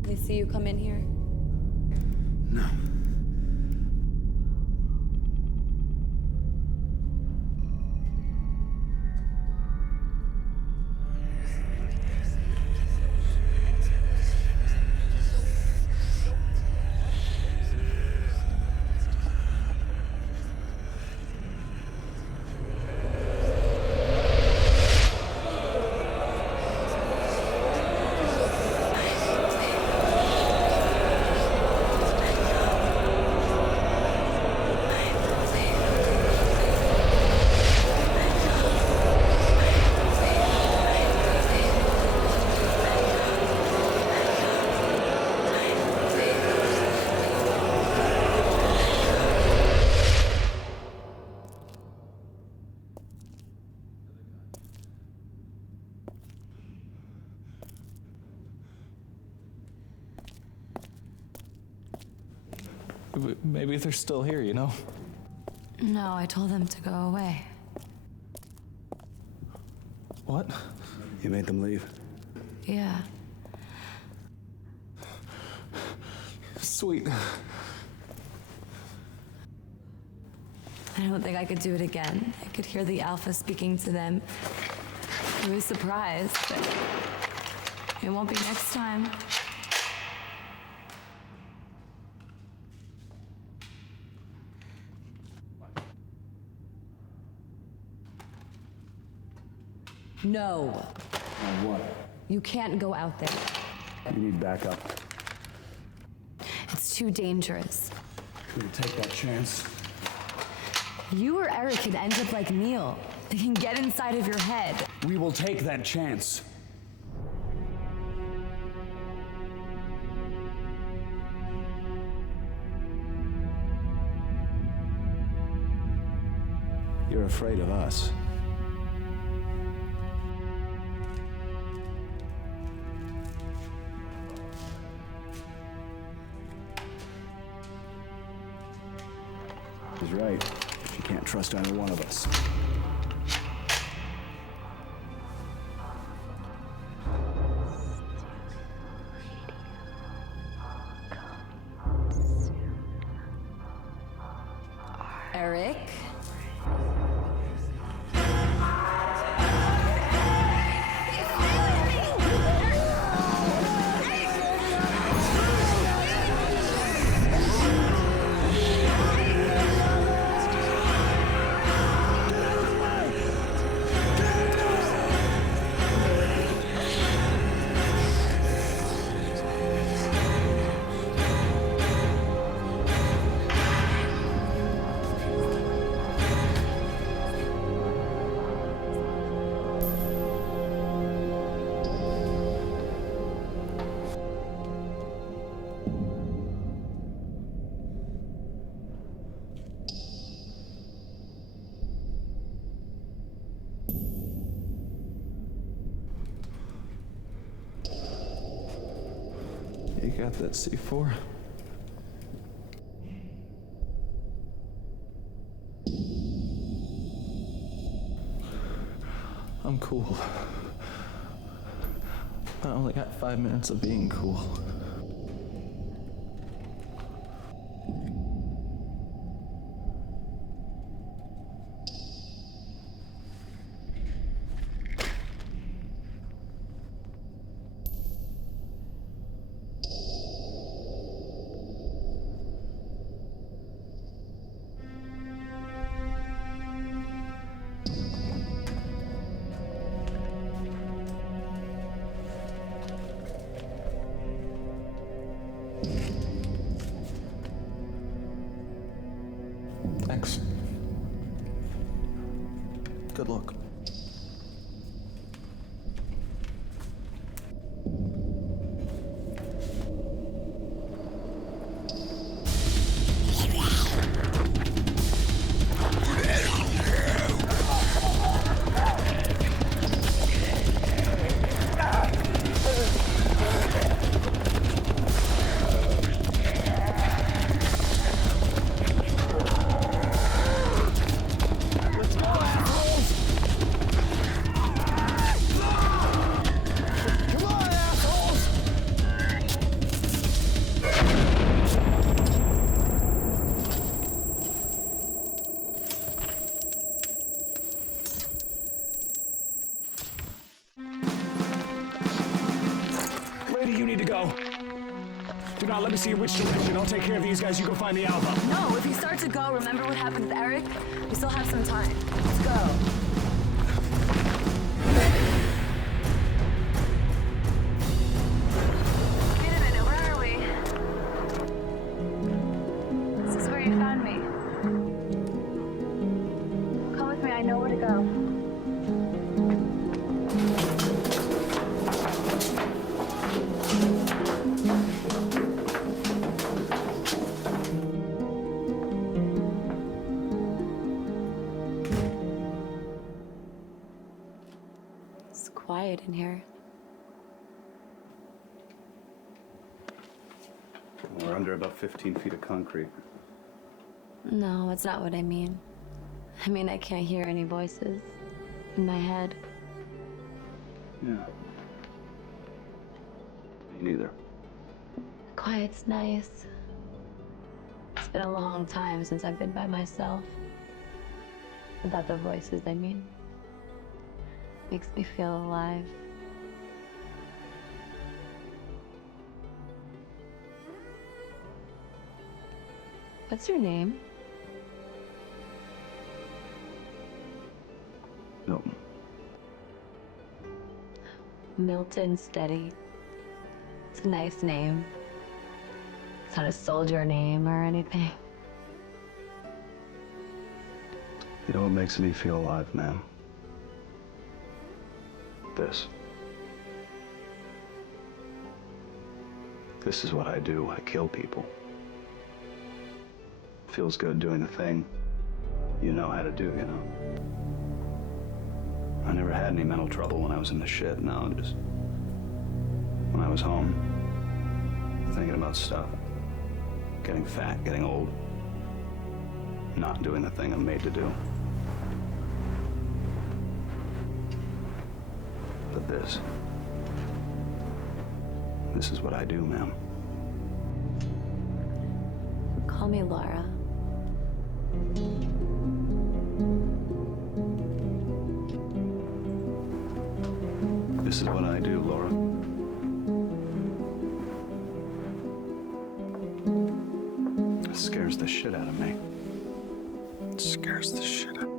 They see you come in here? No. Maybe they're still here, you know? No, I told them to go away. What? You made them leave? Yeah. Sweet. I don't think I could do it again. I could hear the Alpha speaking to them. I was surprised, but it won't be next time. No. On what? You can't go out there. You need backup. It's too dangerous. Should we take that chance? You or Eric could end up like Neil. They can get inside of your head. We will take that chance. You're afraid of us. He's right. You can't trust either one of us. Eric? You got that C4? I'm cool. I only got 5 minutes of being cool. Thanks. Good luck. You need to go. Do not let me see you which direction. I'll take care of these guys. You go find the Alpha. No, if you start to go, remember what happened with Eric? We still have some time. Let's go. Wait a minute, where are we? This is where you found me. Come with me, I know where to go. It's quiet in here. We're under about 15 feet of concrete. No, that's not what I mean. I mean, I can't hear any voices in my head. Yeah. Me neither. Quiet's nice. It's been a long time since I've been by myself. Without the voices, I mean. Makes me feel alive. What's your name? Milton. Milton Steady. It's a nice name. It's not a soldier name or anything. You know what makes me feel alive, man? This. This is what I do. I kill people. Feels good doing the thing you know how to do, you know? I never had any mental trouble when I was in the shit. No, just when I was home, thinking about stuff. Getting fat, getting old. Not doing the thing I'm made to do. But this is what I do, ma'am. Call me Laura. This is what I do, Laura. It scares the shit out of me. It scares the shit out of me.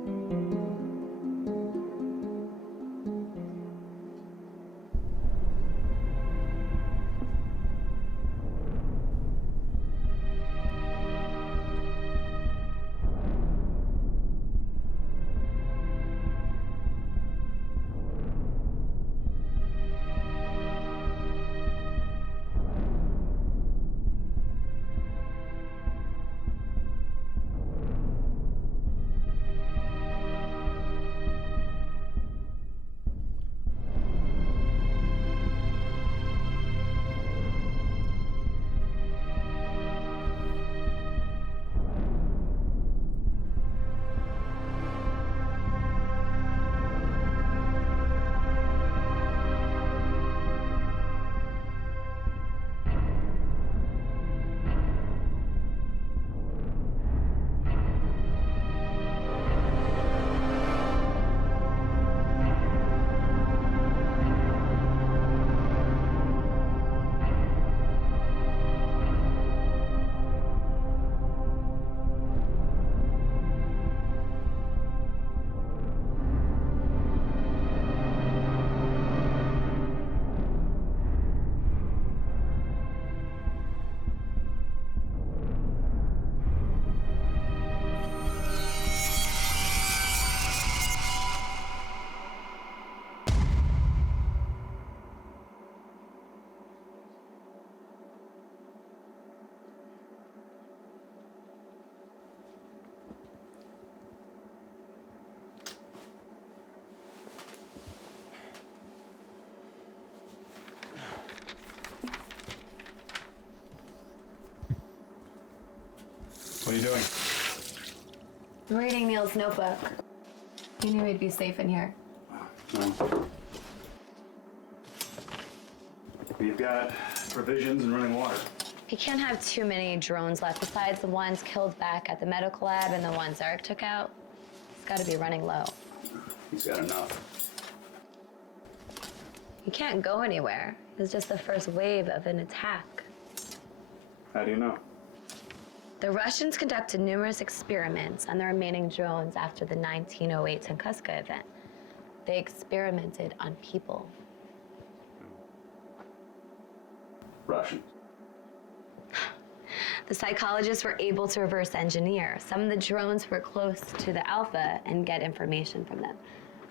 What are you doing? I'm reading Neil's notebook. He knew he'd be safe in here. We've got provisions and running water. He can't have too many drones left besides the ones killed back at the medical lab and the ones Eric took out. He's got to be running low. He's got enough. He can't go anywhere. It's just the first wave of an attack. How do you know? The Russians conducted numerous experiments on the remaining drones after the 1908 Tunguska event. They experimented on people. Russian. The psychologists were able to reverse engineer. Some of the drones were close to the Alpha and get information from them.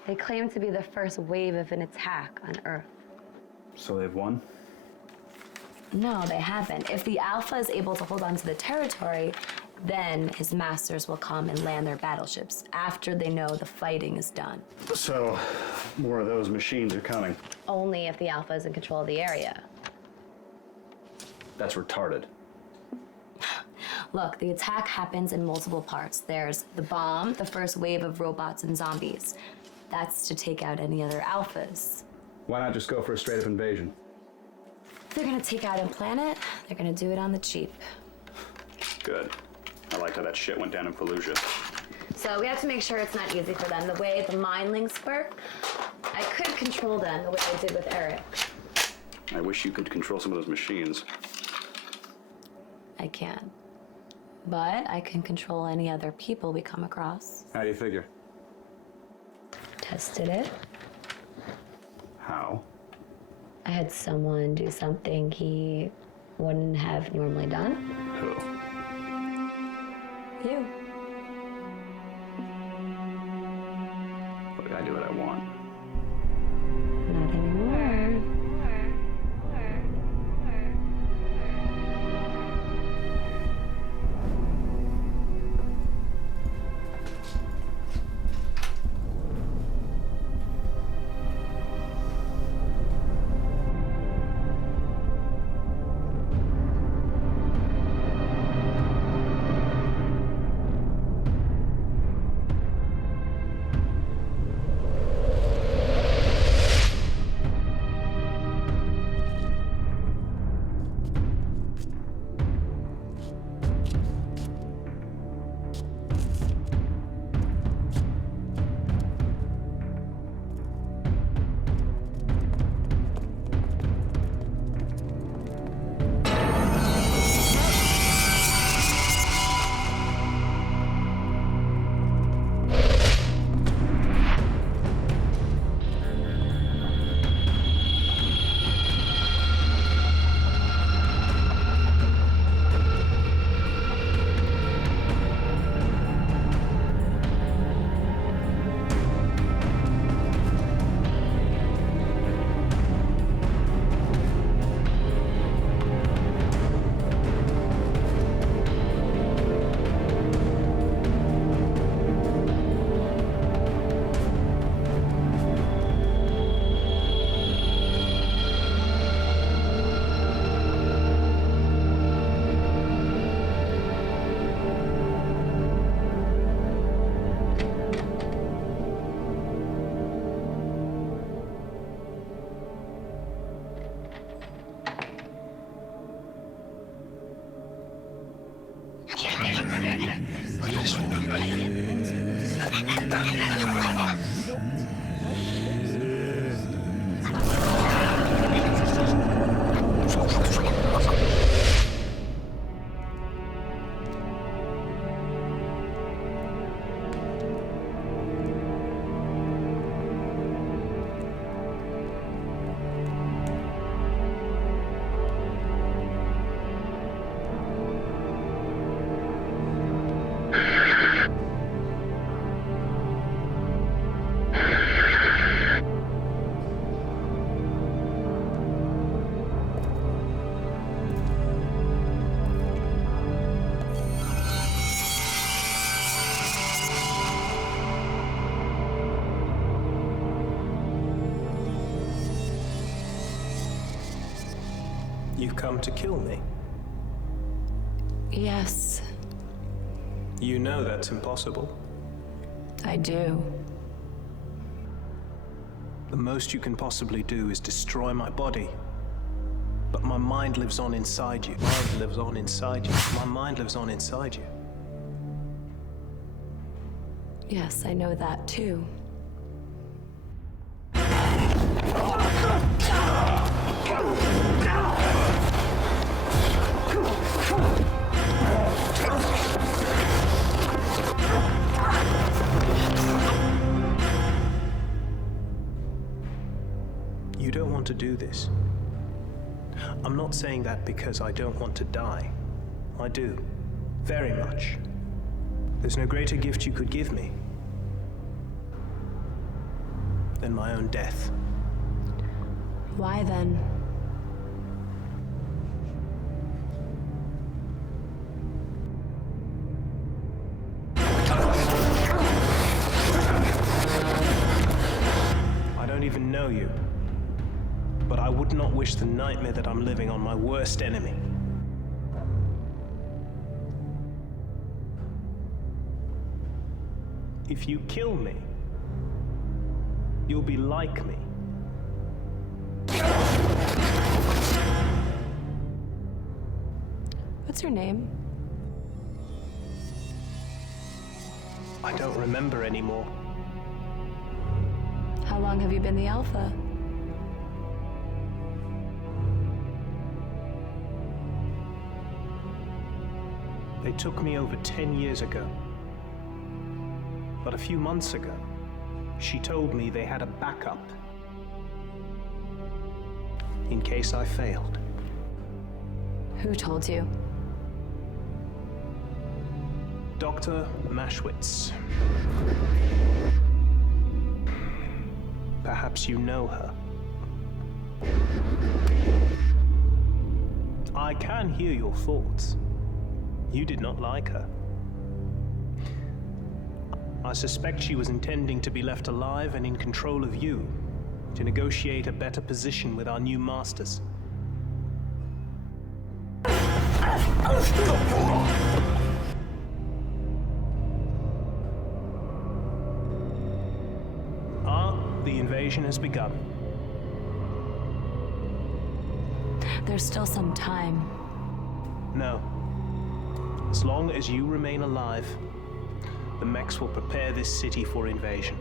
They claim to be the first wave of an attack on Earth. So they've won? No, they haven't. If the Alpha is able to hold on to the territory, then his masters will come and land their battleships after they know the fighting is done. So, more of those machines are coming. Only if the Alpha is in control of the area. That's retarded. Look, the attack happens in multiple parts. There's the bomb, the first wave of robots and zombies. That's to take out any other Alphas. Why not just go for a straight-up invasion? If they're gonna take out a planet, they're gonna do it on the cheap. Good. I liked how that shit went down in Fallujah. So we have to make sure it's not easy for them. The way the mind links work, I could control them the way I did with Eric. I wish you could control some of those machines. I can. But I can control any other people we come across. How do you figure? Tested it. How? I had someone do something he wouldn't have normally done. Who? You. Look, I do what I want. Not You've come to kill me. Yes, You know that's impossible. I do. The most you can possibly do is destroy my body. But my mind lives on inside you. Mind lives on inside you. My mind lives on inside you. Yes, I know that too. You don't want to do this. I'm not saying that because I don't want to die. I do. Very much. There's no greater gift you could give me than my own death. Why then? I don't even know you, but I would not wish the nightmare that I'm living on my worst enemy. If you kill me, you'll be like me. What's your name? I don't remember anymore. How long have you been the Alpha? They took me over 10 years ago. But a few months ago, she told me they had a backup in case I failed. Who told you? Dr. Maschwitz. Perhaps you know her. I can hear your thoughts. You did not like her. I suspect she was intending to be left alive and in control of you, to negotiate a better position with our new masters. The invasion has begun. There's still some time. No. As long as you remain alive, the mechs will prepare this city for invasion.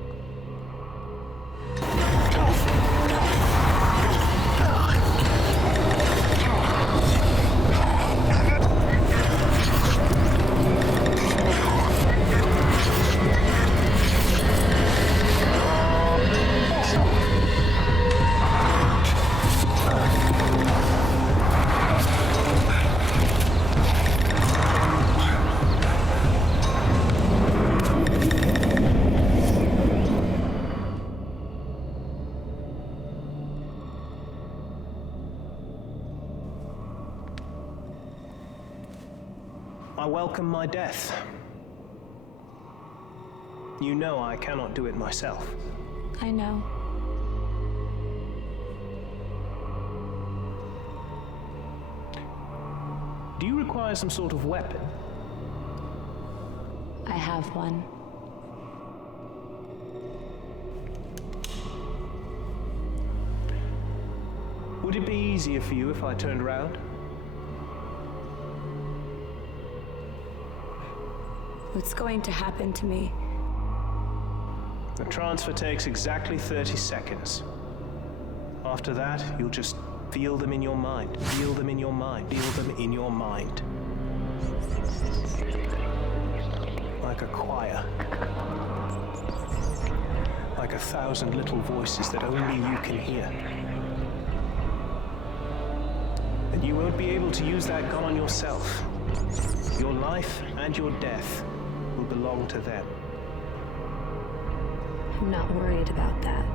I welcome my death. You know I cannot do it myself. I know. Do you require some sort of weapon? I have one. Would it be easier for you if I turned around? What's going to happen to me? The transfer takes exactly 30 seconds. After that, you'll just feel them in your mind. Feel them in your mind. Feel them in your mind. Like a choir. Like 1,000 little voices that only you can hear. And you won't be able to use that gun on yourself. Your life and your death will belong to them. I'm not worried about that.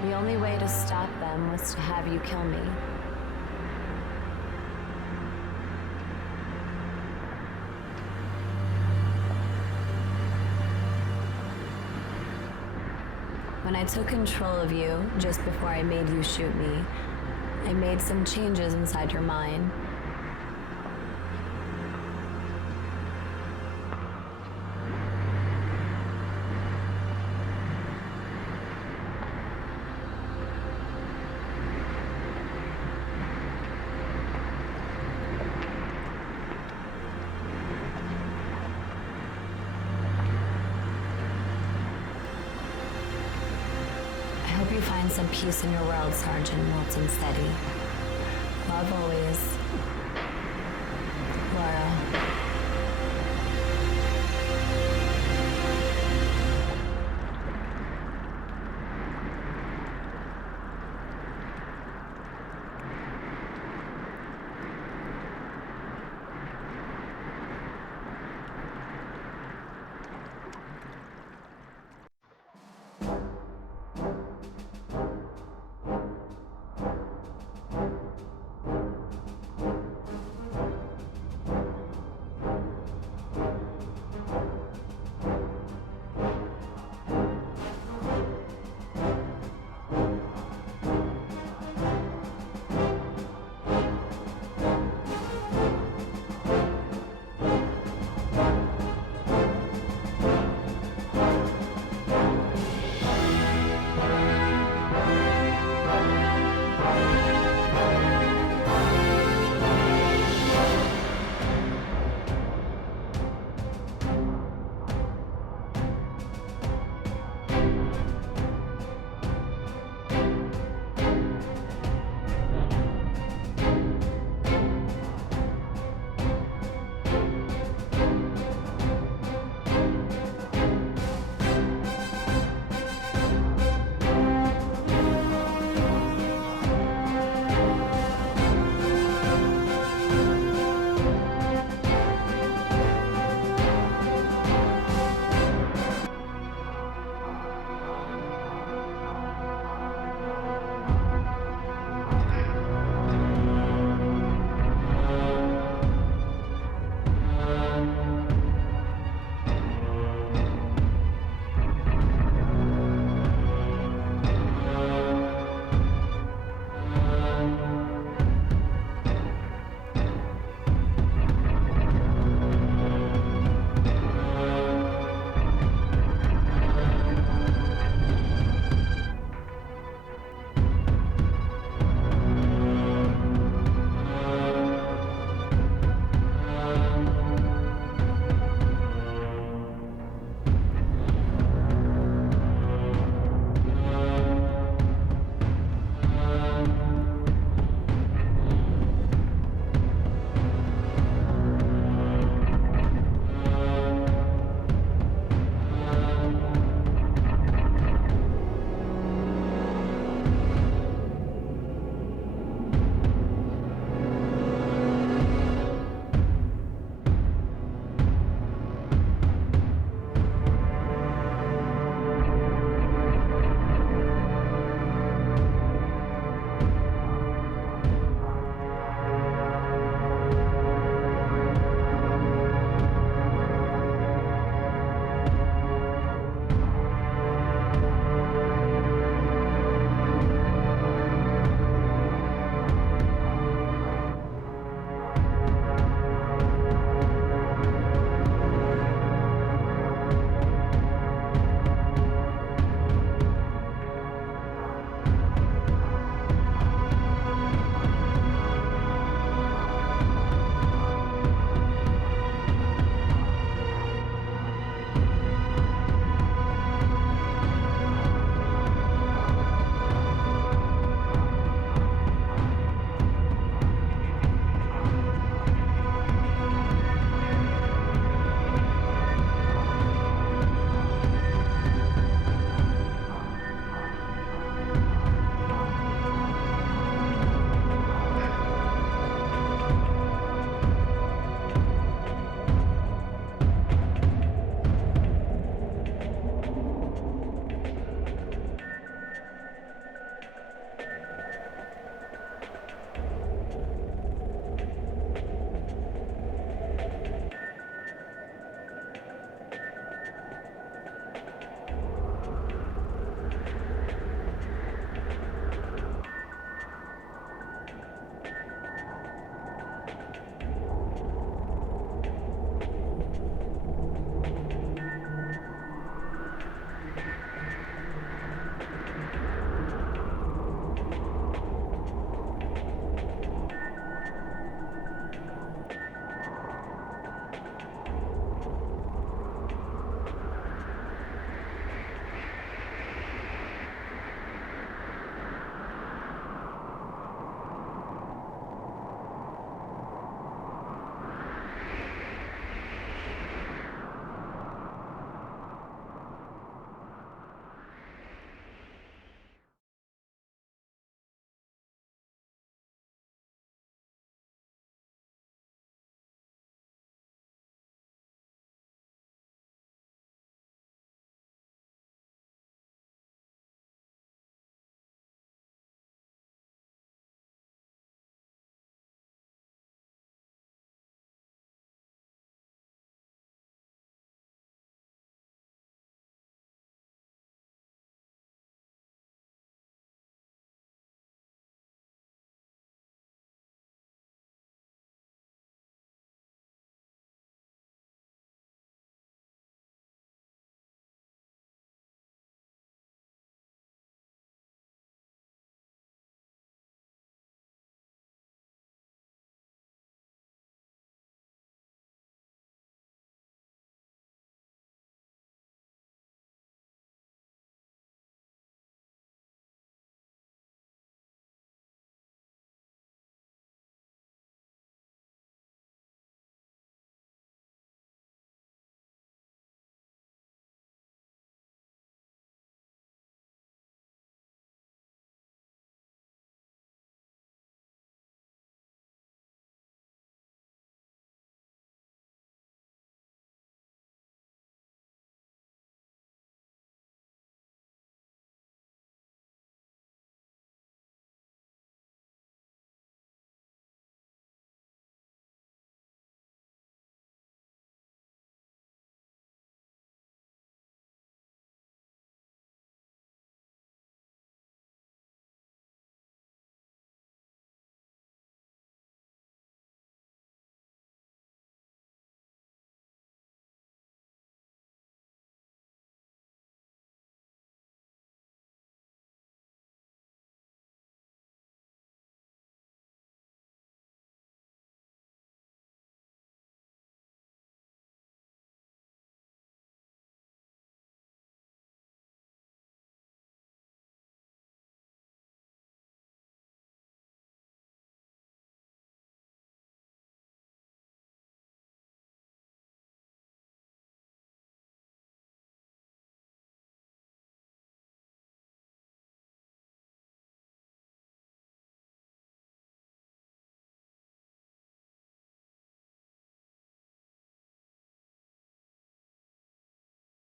The only way to stop them was to have you kill me. When I took control of you, just before I made you shoot me, I made some changes inside your mind. I hope you find some peace in your world, Sergeant Milton Steady. Love always. Laura.